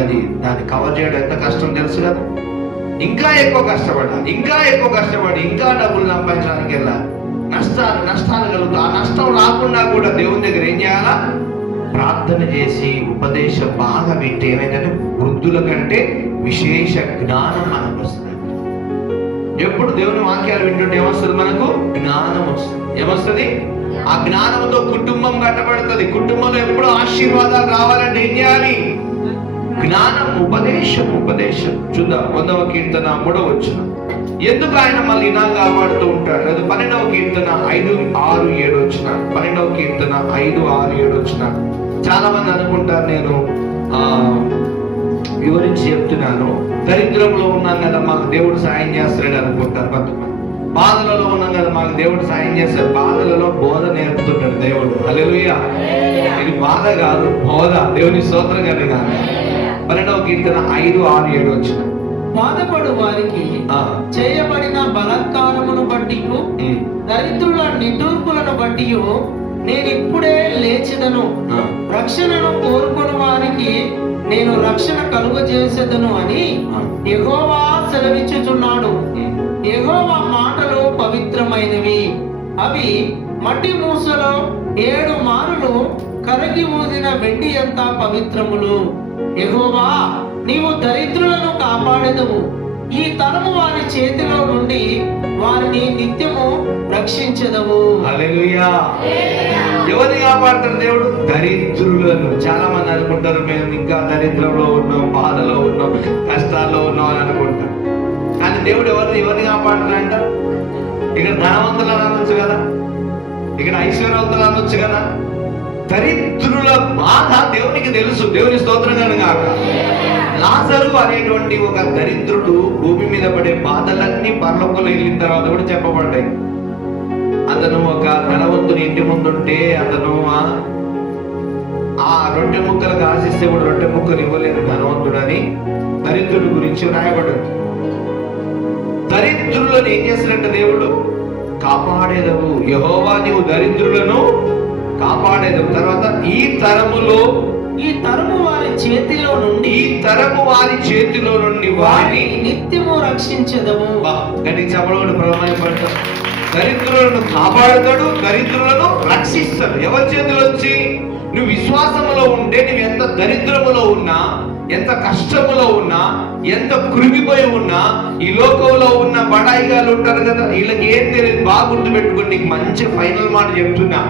అది దాన్ని కవర్ చేయడం ఎంత కష్టం తెలుసు కదా. ఇంకా ఎక్కువ కష్టపడి ఇంకా డబ్బులు సంపాదించడానికి వెళ్ళాలి. నష్టాలు కలుగుతాయి. ఆ నష్టం రాకుండా కూడా దేవుని దగ్గర ఏం చేయాలా? ప్రార్థన చేసి ఉపదేశం బాగా వింటే ఏమైందంటే వృద్ధుల కంటే విశేష జ్ఞానం మనకు వస్తుంది. ఎప్పుడు దేవుని వాక్యాలు వింటుంటే ఏమొస్తుంది? మనకు జ్ఞానం వస్తుంది. ఏమొస్తుంది? ఆ జ్ఞానంతో కుటుంబం కట్టబడుతుంది. కుటుంబంలో ఎప్పుడు ఆశీర్వాదాలు రావాలంటే ఏం చేయాలి? జ్ఞానం, ఉపదేశం. చూద్దాం 100 కీర్తన 3వ వచనం. ఎందుకు ఆయన మళ్ళీ ఇలా కాపాడుతూ ఉంటాడు? అది 12వ కీర్తన 5, 6, 7 వచనాలు. 12వ కీర్తన 5, 6, 7 వచనాలు. చాలా మంది అనుకుంటారు నేను వివరించి చెప్తున్నాను. దరిద్రంలో ఉన్నాం కదా మాకు దేవుడు సాయం చేస్తాడు అనుకుంటారు కొంతమంది. బాధలలో ఉన్నాం కదా మాకు దేవుడు సాయం చేస్తాడు. బాధలలో బోధ నేర్పుతుంటాడు దేవుడు. హల్లెలూయా. ఇది బాధ కాదు, బోధ. దేవుని స్తోత్రం కనుక 12వ కీర్తన 5, 6, 7 వచనం. బాధపడు వారికి చేయబడిన బలాత్కారమును బట్టి, దరిద్రుల నిటూర్పులను బట్టి నేనిప్పుడే లేచెదను. రక్షణను కోరుకుని వారికి నేను రక్షణ కలుగజేసేదను అని యెహోవా సెలవిచ్చుచున్నాడు. యెహోవా మాటలు పవిత్రమైనవి, అవి మట్టి మూసలో 7 మారులు కరగి ఊదిన వెండి అంతా పవిత్రములు. యెహోవా, నీవు దరిద్రులను కాపాడెదవు. ఈ తరము వారి చేతిలో నుండి వారిని నిత్యము రక్షించెదవు. హల్లెలూయా. ఎవరిని కాపాడుతాడు దేవుడు? దరిద్రులను. చాలా మంది అనుకుంటారు మేము ఇంకా దరిద్రంలో ఉన్నాం, బాధలో ఉన్నాం, కష్టాల్లో ఉన్నాం అని అనుకుంటారు. కానీ దేవుడు ఎవరిని కాపాడుతాడంట? ఇక్కడ ధనవంతులను అనొచ్చు కదా, ఇక్కడ ఐశ్వర్యవంతులు అనొచ్చు కదా. దరిద్రుల బాధ దేవునికి తెలుసు. దేవుని స్తోత్రం కనుక లాజరు అనేటువంటి ఒక దరిద్రుడు భూమి మీద పడే బాధలన్నీ పరలోకంలో వెళ్ళిన తర్వాత కూడా చెప్పబడ్డాయి. అతను ఒక ధనవంతుని ఇంటి ముందుంటే అతను ఆ రొట్టె ముక్కలకు ఆశిస్తే కూడా రొట్టె ముక్కలు ఇవ్వలేని ధనవంతుడని దరిద్రుడి గురించి రాయబడింది. దరిద్రులను ఏం చేస్తాడంటే దేవుడు? కాపాడేదవు. యెహోవా నీవు దరిద్రులను కాపాడేదవు. తర్వాత ఈ తరము వారి చేతిలో నుండి వారిని నిత్యము రక్షించదము. గట్టి చెప్పడం ప్రమాణపడతాడు. దరిద్రులను కాపాడుతాడు, దరిద్రులను రక్షిస్తాడు. ఎవరి చేతిలో వచ్చి? నువ్వు విశ్వాసములో ఉంటే నువ్వు ఎంత దరిద్రములో ఉన్నా, ఎంత కష్టములో ఉన్నా, ఎంత కృంగిపోయి ఉన్నా, ఈ లోకంలో ఉన్న బడాయిగాలు ఉంటారు కదా, వీళ్ళకి ఏం తెలియదు. బాగా గుర్తుపెట్టుకుని నీకు మంచి ఫైనల్ మాట చెప్తున్నా.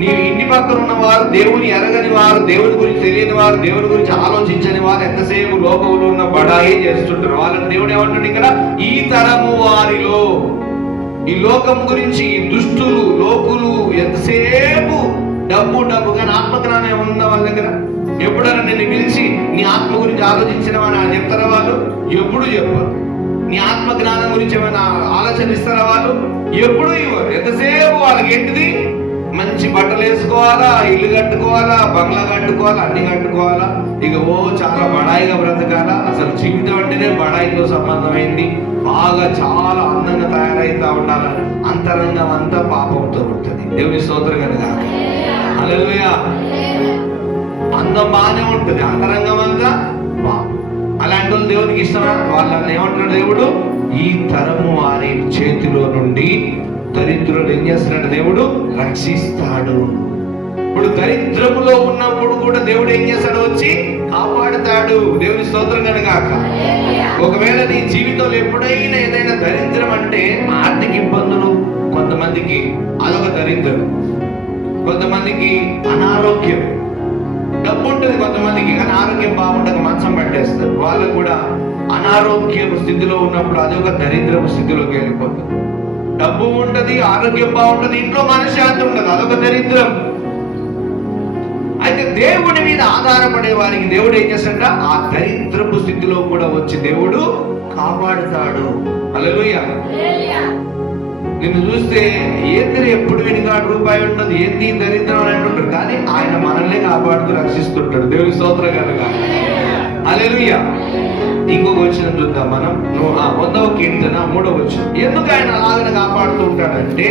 నీ ఇంటి పక్కన ఉన్న వారు దేవుని ఎరగని వారు, దేవుని గురించి తెలియని వారు, దేవుని గురించి ఆలోచించని వారు ఎంతసేపు లోకంలో ఉన్న బడాయి చేస్తుంటారు. వాళ్ళని దేవుడు ఏమంటాడు ఇక్కడ? ఈ తరము వారిలో, ఈ లోకం గురించి దుష్టులు, లోకులు ఎంతసేపు డబ్బు కానీ ఆత్మజ్ఞానం ఉన్న వాళ్ళ దగ్గర ఎప్పుడైనా నిన్ను పిలిచి నీ ఆత్మ గురించి ఆలోచించిన అని చెప్తారా వాళ్ళు? ఎప్పుడు చెప్పరు. నీ ఆత్మ జ్ఞానం గురించి ఏమైనా ఆలోచన ఇస్తారా వాళ్ళు? ఎప్పుడు ఇవ్వరు. ఎంతసేపు వాళ్ళకి ఏంటిది? మంచి బట్టలు వేసుకోవాలా, ఇల్లు కట్టుకోవాలా, బంగ్లా కట్టుకోవాలా, అన్ని కట్టుకోవాలా, ఇక చాలా బడాయిగా బ్రతకాలా. అసలు జీవితం అంటేనే బడాయితో సంబంధమైంది. బాగా చాలా అందంగా తయారైతా ఉండాలా. అంతరంగం అంతా పాపంతో ఉంటుంది. దేవుని స్తోత్రం కనుక హల్లెలూయా. అందం బాగానే ఉంటుంది, అంతరంగం అంతా పాపం. అలాంటి వాళ్ళు దేవునికి ఇష్టమా? వాళ్ళని ఏమంటున్నాడు దేవుడు? ఈ తరము వారి చేతిలో నుండి దరిద్రులు ఏం చేస్తున్నాడు? దేవుడు రక్షిస్తాడు. ఇప్పుడు దరిద్రములో ఉన్నప్పుడు కూడా దేవుడు ఏం చేస్తాడు? వచ్చి కాపాడుతాడు. దేవుని స్తోత్రం కనుగాక. ఒకవేళ నీ జీవితంలో ఎప్పుడైనా ఏదైనా దరిద్రం అంటే ఆర్థిక ఇబ్బందులు, కొంతమందికి అదొక దరిద్రం, కొంతమందికి అనారోగ్యం. డబ్బు ఉంటుంది కొంతమందికి, కానీ ఆరోగ్యం బాగుండక మంచం పట్టేస్తారు. వాళ్ళకు కూడా అనారోగ్య స్థితిలో ఉన్నప్పుడు అది ఒక దరిద్రపు స్థితిలోకి వెళ్ళిపోతుంది. డబ్బు ఉంటది, ఆరోగ్యం బాగుంటది, ఇంట్లో మనశ్శాంతి ఉండదు, అదొక దరిద్రం. అయితే దేవుడి మీద ఆధారపడే వారికి దేవుడు ఏం చేస్తాడ? ఆ దరిద్రపు స్థితిలో కూడా వచ్చి దేవుడు కాపాడుతాడు. హల్లెలూయా. నిన్ను చూస్తే ఏంది ఎప్పుడు వెనుకాడు రూపాయి ఉండదు, ఏంది దరిద్రం అని అంటుంటారు, కానీ ఆయన మనల్ని కాపాడుతూ రక్షిస్తుంటాడు. దేవుని స్తోత్రం కనుక హల్లెలూయా. ఇంకొక వచనం చూద్దాం మనం. 100వ కీర్తన 3వ వచనం. ఎందుకు ఆయన అలాగనే కాపాడుతూ ఉంటాడంటే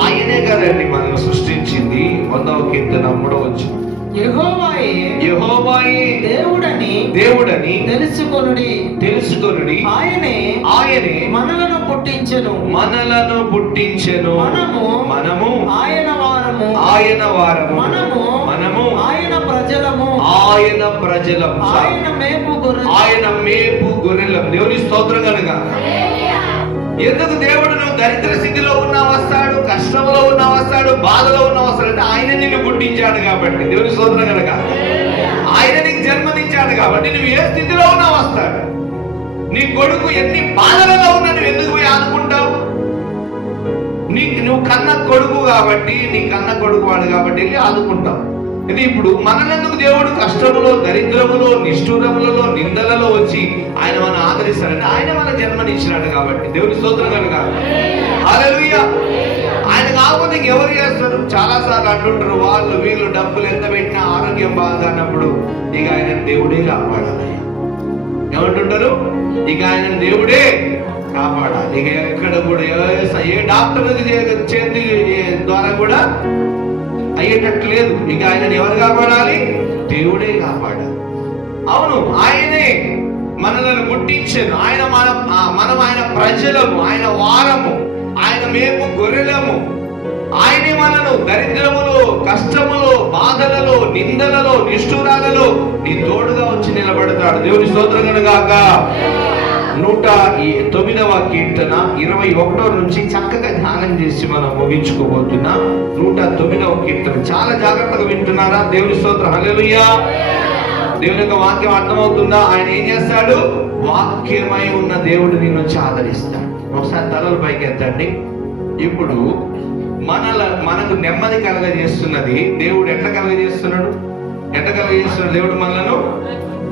ఆయనే కదండి మనల్ని సృష్టించింది. 100వ కీర్తన 3వ వచనం. యెహోవాయే దేవుడని తెలుసుకొనుడి. ఆయనే మనలను పుట్టించెను. మనము ఆయన వారము. మనము ఆయన ప్రజలము. ఆయన మేపు గొర్రెలం. దేవుని స్తోత్రం కనుక. ఎందుకు దేవుడు నువ్వు దరిద్ర స్థితిలో ఉన్నా వస్తాడు, కష్టంలో ఉన్నా వస్తాడు, బాధలో ఉన్నా వస్తాడు అంటే ఆయన నిన్ను పుట్టించాడు కాబట్టి. దేవుని స్తోత్రం కనుక. ఆయన నీకు జన్మనిచ్చాడు కాబట్టి నువ్వు ఏ స్థితిలో ఉన్నా వస్తాడు. నీ కొడుకు ఎన్ని బాధలలో ఉన్నా నువ్వు ఎందుకు పోయి ఆదుకుంటావు? నువ్వు కన్న కొడుకు కాబట్టి, నీ కన్న కొడుకు వాడు కాబట్టి వెళ్ళి ఆదుకుంటావు. ఇది ఇప్పుడు మనల్ని దేవుడు కష్టములో, దరిద్రములో, నిష్ఠూరములలో, నిందలలో వచ్చి ఆయన మనం ఆదరిస్తాడంటే ఆయన మన జన్మనిచ్చినాడు కాబట్టి. దేవుని స్తోత్రం కనుక హల్లెలూయా. ఆయన కాకపోతే ఎవరు చేస్తారు? చాలా సార్లు అంటుంటారు వాళ్ళు వీళ్ళు డబ్బులు ఎంత పెట్టినా ఆరోగ్యం బాగా అన్నప్పుడు ఇక ఆయన దేవుడే కాపాడాలి. ఏమంటుంటారు? ఇక ఆయన దేవుడే కాపాడాలి. ఇక ఎక్కడ కూడా ఏ డాక్టర్ చేతి ద్వారా కూడా అయ్యేటట్టు లేదు. ఇక ఆయనని ఎవరు కాపాడాలి? దేవుడే కాపాడాలి. అవును, ఆయనే మనల్ని పుట్టించాను. మనం ఆయన ప్రజలము, ఆయన వారము, ఆయన మేము గొర్రెలము. ఆయనే మనను దరిద్రములో, కష్టములో, బాధలలో, నిందలలో, నిష్ఠూరాలలో నీ తోడుగా వచ్చి నిలబడతాడు. దేవుని స్తోత్రం కలుగాక. 109వ కీర్తన 21 నుంచి చక్కగా ధ్యానం చేసి మనం ముగించుకోబోతున్నాం. 109వ కీర్తన చాలా జాగ్రత్తగా వింటున్నారా? దేవుని స్తోత్రం హల్లెలూయా. దేవుని యొక్క వాక్యం అర్థమవుతుందా? ఆయన ఏం చేస్తాడు? వాక్యమై ఉన్న దేవుడు నిన్ను వచ్చి ఆదరిస్తాడు. ఒకసారి తలలు పైకి ఎత్తండి. ఇప్పుడు మనకు నెమ్మది కలగజేస్తున్నది దేవుడు. ఎట్లా కలగజేస్తున్నాడు? దేవుడు మనలను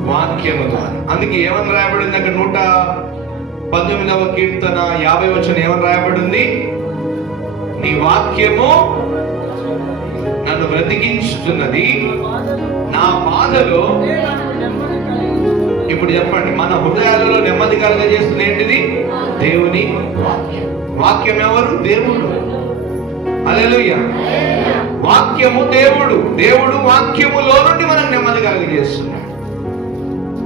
వాక్యము ద్వారా. అందుకే ఏమని రాయబడింది అక్కడ 119వ కీర్తన 50వ వచనం ఏమని రాయబడింది? నీ వాక్యము నన్ను బ్రతికించుతున్నది, నా బాధలో. ఇప్పుడు చెప్పండి, మన హృదయాలలో నెమ్మది కలగజేస్తుంది ఏంటిది? దేవుని వాక్యం. ఎవరు? దేవుడు. హల్లెలూయా. వాక్యము దేవుడు. దేవుడు వాక్యములో నుండి మనకు నెమ్మది కలగజేస్తున్నాడు.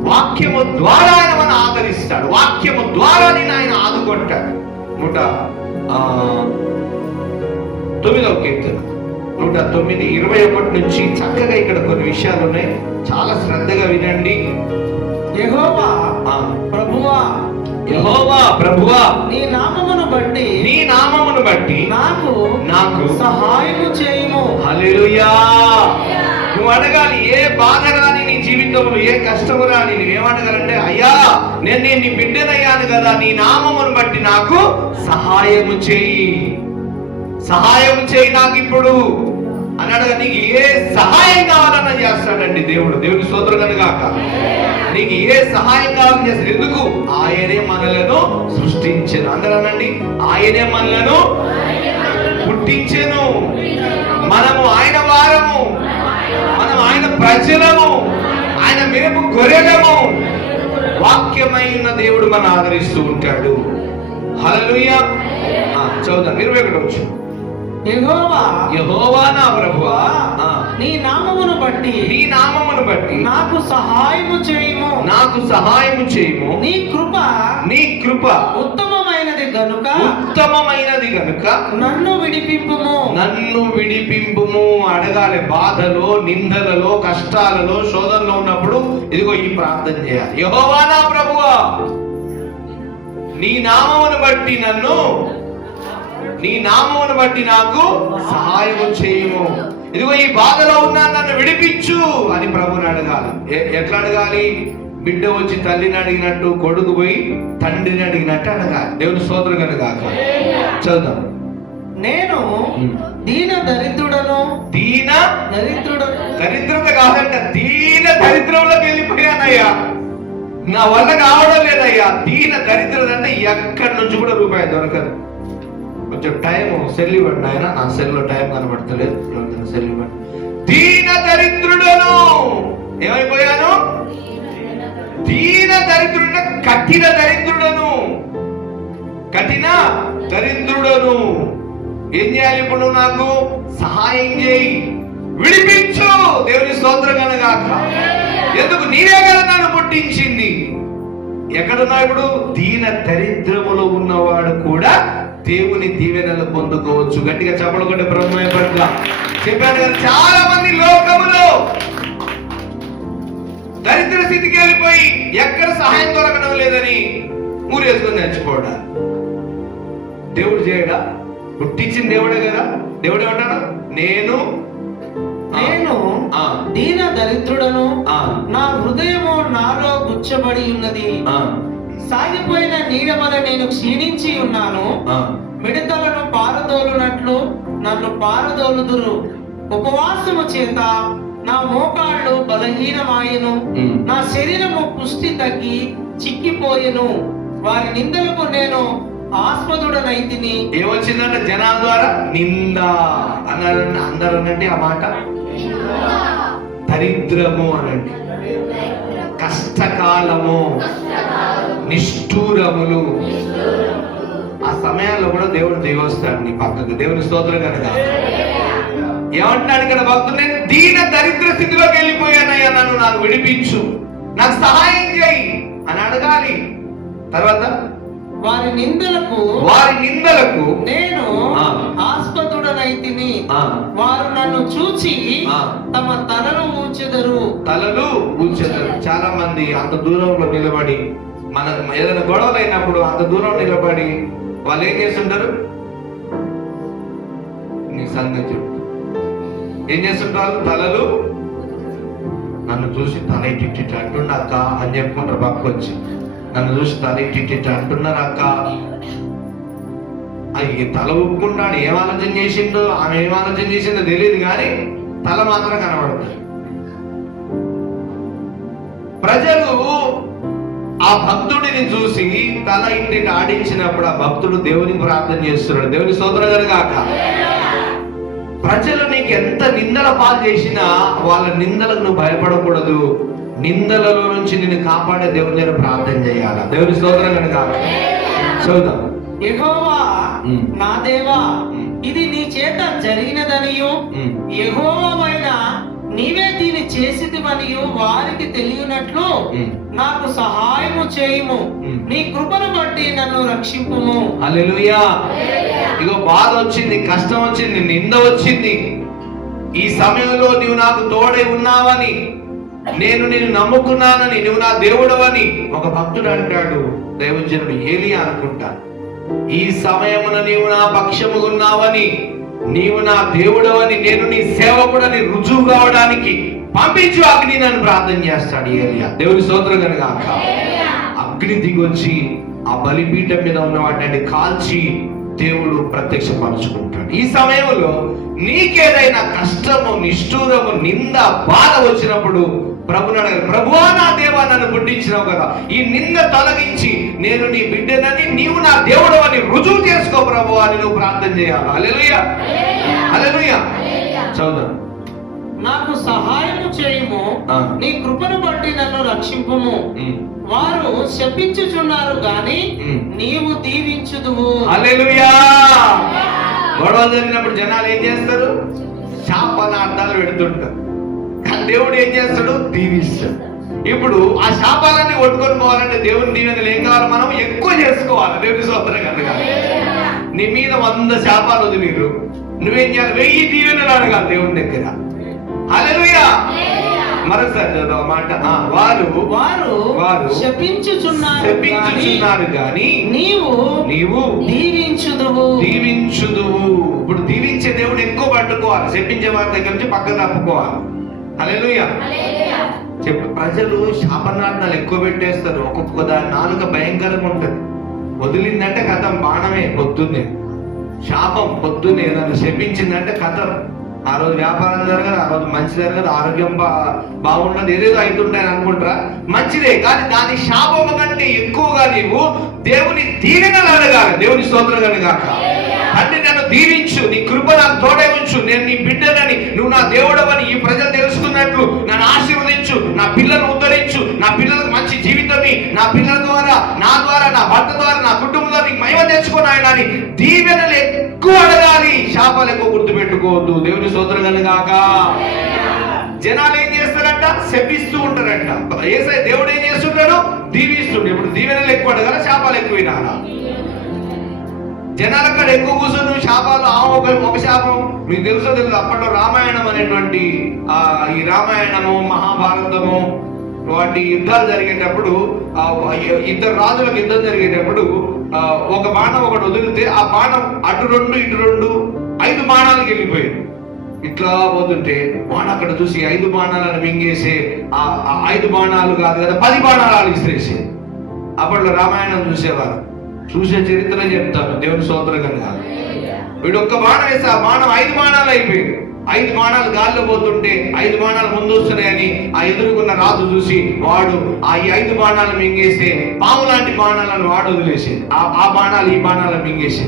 వాక్యము ద్వారా ఆయన మనం ఆదరిస్తాడు. వాక్యము ద్వారా నేను ఆయన ఆదుకుంటాడు. 109వ కీర్తన 109:21 నుంచి చక్కగా ఇక్కడ కొన్ని విషయాలు ఉన్నాయి. చాలా శ్రద్ధగా వినండి. యెహోవా ప్రభువా నీ నామమును బట్టి నాకు సహాయము చేయుము. హల్లెలూయా. నువ్వు అడగాలి, ఏ బాధ రాని నీ జీవితంలో, ఏ కష్టము రాని నువ్వేమడగాలంటే, అయ్యా నేను నీ బిడ్డనయ్యాను కదా, నీ నామమును బట్టి నాకు సహాయము చేయి నాకు ఇప్పుడు అని అడగా. నీకు ఏ సహాయం కావాలన్నా చేస్తాడండి దేవుడు. దేవుని స్తోత్రం కనుగాక. నీకు ఏ సహాయం కావాలని చేస్తాడు. ఎందుకు? ఆయనే మనలను సృష్టించెను. అందరూ అనండి, ఆయనే మనలను పుట్టించెను. మనము ఆయన వారము, మనం ఆయన ప్రజలము, ఆయన మేము గొర్రెలము. వాక్యమైన దేవుడు మనం ఆదరిస్తూ ఉంటాడు. హల్లెలూయా. చదువుదాం 21వ వచనం. యెహోవా నా ప్రభువా, నీ నామమును బట్టి నాకు సహాయము చేయుము. నీ కృప ఉత్తమమైనది గనుక నన్ను విడిపింపుము. అడగాలి. బాధలో, నిందలలో, కష్టాలలో, శోధనలో ఉన్నప్పుడు ఇదిగో ఈ ప్రార్థన చేయాలి. యెహోవా నా ప్రభువా, నీ నామమును బట్టి నాకు సహాయము చేయుము. ఇదిగో ఈ బాధలో ఉన్నా నన్ను విడిపించు అని ప్రభుని అడగాలి. ఎట్లా అడగాలి? బిడ్డ వచ్చి తల్లిని అడిగినట్టు, కొడుకు పోయి తండ్రిని అడిగినట్టు అడగాలి. దేవుని స్తోత్రం కనుగాక. చదువుదాం. నేను దీన దరిద్రుడను. దరిద్రత కాదంట, దీన దరిద్రంలోకి వెళ్ళిపోయానయ్యా, నా వల్ల కావడం లేదయ్యా. దీన దరిద్రత అంటే ఎక్కడి నుంచి కూడా రూపాయి దొరకదు. కొంచెం టైం సెల్ ఇవ్వండి ఆయన, నా సెల్లో టైం కనబడతలేదు. సెల్ ఇవ్వండి. దీన దరిద్రుడను. ఏమైపోయాను? దీన దరిద్రుడ, కఠిన దరిద్రుడను. ఏం చేయాలి ఇప్పుడు? నాకు సహాయం చేయి, విడిపించు. దేవుని స్తోత్రం కనుగాక. ఎందుకు? నీవే కదా నన్ను పుట్టించింది. ఎక్కడున్నావు ఇప్పుడు? దీన దరిద్రములో ఉన్నవాడు కూడా దేవుని దీవెనలు పొందుకోవచ్చు. గట్టిగా చెప్పలు కొట్టే ప్రభుత్వం పట్ల చెప్పాను కదా. చాలా మంది లోకములో దరిద్ర స్థితికి వెళ్ళిపోయి ఎక్కడ సహాయం దొరకడం లేదని ఊరేసుకొని చచ్చిపోవడా. దేవుడు చేయడా? పుట్టించిన దేవుడే కదా. దేవుడు ఏమంటాడు? నేను దీన దరిద్రుడను, నా హృదయము నాలో గుచ్చబడి ఉన్నది. సాగిపోయిన నీడ వలె నేను క్షీణించి ఉన్నాను. మిడతలను పారదోలునట్లు నన్ను పారదోలుదురు. ఉపవాసము చేత నా మోకాళ్ళు బలహీనమాయెను. నా శరీరము పుష్టి తగ్గి చిక్కిపోయెను. వారి నిందలకు నేను ఆస్పదుడనైతిని. ఏమొచ్చిందంటే జనాల ద్వారా నింద అన్నారండి. అందరూ అనండి ఆ మాట. దరిద్రము అనండి, కష్టకాలము, నిష్ఠూరములు. ఆ సమయాల్లో కూడా దేవుడు దిగొస్తాడు నీ పక్కకు. దేవుని స్తోత్రం కనుక. ఏమంటున్నాడు ఇక్కడ భక్తుడు? నేను దీన దరిద్ర స్థితిలోకి వెళ్ళిపోయానయ్యా, నన్ను నాకు విడిపించు, నాకు సహాయం చేయి అని అడగాలి. తర్వాత వారి నిందలకు నేను ఆస్పదుడనైతిని. వారు నన్ను చూచి తమ తలలు ఊచెదరు. చాలా మంది అంత దూరంలో నిలబడి, మన ఏదైనా గొడవలు అయినప్పుడు అంత దూరం నిలబడి వాళ్ళు ఏం చేస్తుంటారు? నీ సంగతి ఏం చేస్తుంటారు? తలలు నన్ను చూసి తల ఇట్టి అంటుండక్క అని చెప్పుకుంటారు. పక్కొచ్చి నన్ను చూసి తల ఇట్టి అంటున్నారు అక్క. అయ్యి తల ఊపుకుంటాడు. ఏం ఆలోచన చేసిండో, ఆమె ఏం ఆలోచన చేసిందో తెలియదు కానీ తల మాత్రం కనబడుతుంది. ప్రజలు ఆ భక్తుడిని చూసి తల ఇంటికి ఆడించినప్పుడు ఆ భక్తుడు దేవుని ప్రార్థన చేస్తున్నాడు. దేవుని స్తోత్రం కలుగాక. ప్రజలు నీకు ఎంత నిందల పాలు చేసినా వాళ్ళ నిందలకు నువ్వు భయపడకూడదు. నిందలలో నుంచి నిన్ను కాపాడే దేవుని దగ్గర ప్రార్థన చేయాలి. దేవుని స్తోత్రం కలుగాక. చదువుదాం. యెహోవా నా దేవా, ఇది నీ చేత జరిగినదనియు యెహోవావైన నీవే దీన్ని చేసిదివనియు వారికి తెలియనట్లు నాకు సహాయము చేయుము. నీ కృపను బట్టి నన్ను రక్షింపుము. హల్లెలూయా. ఇగో బాధ వచ్చింది, కష్టం వచ్చింది, నింద వచ్చింది. ఈ సమయంలో నీవు నాకు తోడై ఉన్నావని, నేను నిన్ను నమ్ముకున్నానని, నువ్వు నా దేవుడవని ఒక భక్తుడు అంటాడు. దైవజనుడు ఏలియా అనుకుంటా. ఈ సమయమున నీవు నా పక్షముగా ఉన్నావని, నీవు నా దేవుడవని, నేను నీ సేవకుడని రుజువు కావడానికి పంపించు అగ్ని నన్ను ప్రార్థన చేస్తాడు ఏలియా. దేవుని స్తోత్రం కనుగాక. అగ్ని దిగొచ్చి ఆ బలిపీఠం మీద ఉన్న వాటిని కాల్చి దేవుడు ప్రత్యక్షపరుచుకుంటాడు. ఈ సమయంలో నీకేదైనా కష్టము, నిష్ఠూరము, నింద, బాధ వచ్చినప్పుడు ప్రభుని అడగాలి. ప్రభువా నా దేవా, నన్ను పుట్టించినావు కదా, ఈ నింద తొలగించి నేను నీ బిడ్డనని, నీవు నా దేవుడు అని రుజువు చేసుకో ప్రభువా అని నువ్వు ప్రార్థన చేయాలి. హల్లెలూయా, హల్లెలూయా. చదువుదాం. నాకు సహాయము చేయుము, ఆ. నీ కృపను బట్టి నన్ను రక్షింపుము. ఉమ్. వారు శపించుచున్నారు గాని ఉమ్. నీవు దీవించుదువు. హల్లెలూయా. గొడవ జరిగినప్పుడు జనాలు ఏం చేస్తారు? శాపనార్థాలు పెడుతుంటారు. కానీ దేవుడు ఏం చేస్తాడు? దీవిస్తాడు. ఇప్పుడు ఆ శాపాలన్నీ కొట్టుకొని పోవాలంటే దేవుని దీవెనలు ఏం కావాలి? మనం ఎక్కువ చేసుకోవాలి. దేవుని స్తోత్రం కనుక నీ మీద 100 శాపాలు వదిలిరు, నువ్వేం చేయాలి? 1000 దీవెనలు అడగాలి దేవుని దగ్గర. హల్లెలూయా. మరొకసారి చదువు ఆ మాట. వారు వారు శపించుచున్నారు గాని నీవు దీవించుదువు. ఇప్పుడు దీవించే దేవుడు ఎక్కువ పట్టుకోవాలి, శపించే వారి దగ్గర నుంచి పక్కన తప్పుకోవాలి. హల్లెలూయా. చెప్పు. ప్రజలు శాపనార్థాలు ఎక్కువ పెట్టేస్తారు. ఒక్కొక్క దాని నాలుక భయంకరంగా ఉంటది. వదిలిందంటే కథం, బాణమే పొద్దున్నే. శాపం పొద్దున్నే ఏదైనా శపించిందంటే కథం. ఆ రోజు వ్యాపారం జరగదు, ఆ రోజు మంచి జరగదు, ఆరోగ్యం బాగుండదు, ఏదేదో అవుతుంటాయని అనుకుంటారా? మంచిదే, కానీ దాని శాపం కంటే ఎక్కువగా నీవు దేవుని దీవెనలు అడగాలి. దేవుని స్తోత్రం కనుగాక. అంటే నన్ను దీవించు, నీ కృప నాకు తోడే ఉంచు, నేను నీ బిడ్డనని, నువ్వు నా దేవుడవని ఈ ప్రజలు తెలుసుకున్నట్లు నన్ను ఆశీర్వదించు, నా పిల్లలను ఉద్ధరించు, నా పిల్లలకు మంచి జీవితం, నా పిల్లల ద్వారా, నా ద్వారా, నా భర్త ద్వారా, నా కుటుంబంలో నీకు మహిమ తెచ్చుకుని ఆయన అని దీవెనలు ఎక్కువ అడగాలి. శాపాలు ఎక్కువ గుర్తుపెట్టుకోవద్దు. దేవుని స్తోత్రం కనుగాక. జనాలు ఏం చేస్తారంట? శపిస్తూ ఉంటారంట. యేసయ్య దేవుడు ఏం చేస్తుంటాడు? దీవిస్తుండే. ఇప్పుడు దీవెనలు ఎక్కువ అడగాల, శాపాలు ఎక్కువ వినాలా? జనాలు అక్కడ ఎక్కువ కూర్చొని నువ్వు శాపాలు ఒక శాపం మీకు తెలుసో తెలుసు. అప్పట్లో రామాయణం అనేటువంటి ఈ రామాయణము, మహాభారతము వాటి యుద్ధాలు జరిగేటప్పుడు, ఇద్దరు రాజులకు యుద్ధం జరిగేటప్పుడు ఒక బాణం ఒకటి వదిలితే ఆ బాణం అటు 2 ఇటు 2 5 బాణాలకు వెళ్ళిపోయింది. ఇట్లా పోతుంటే వాడు అక్కడ చూసి 5 బాణాలను మింగేసే ఆ 5 బాణాలు కాదు కదా 10 బాణాలు ఇసిరేసే. అప్పట్లో రామాయణం చూసేవారు. చూసే చరిత్ర చెప్తాను. దేవుని స్తోత్రం కనుక. వీడు ఒక్క బాణం వేస్తే ఆ బాణం 5 బాణాలు అయిపోయింది. 5 బాణాలు గాల్లో పోతుంటే 5 బాణాలు ముందు వస్తున్నాయని ఆ ఎదురుకున్న రాజు చూసి వాడు ఆ 5 బాణాలు మింగేస్తే పాము లాంటి బాణాలను వాడు వదిలేసి ఆ బాణాలు ఈ బాణాలను మింగేసి.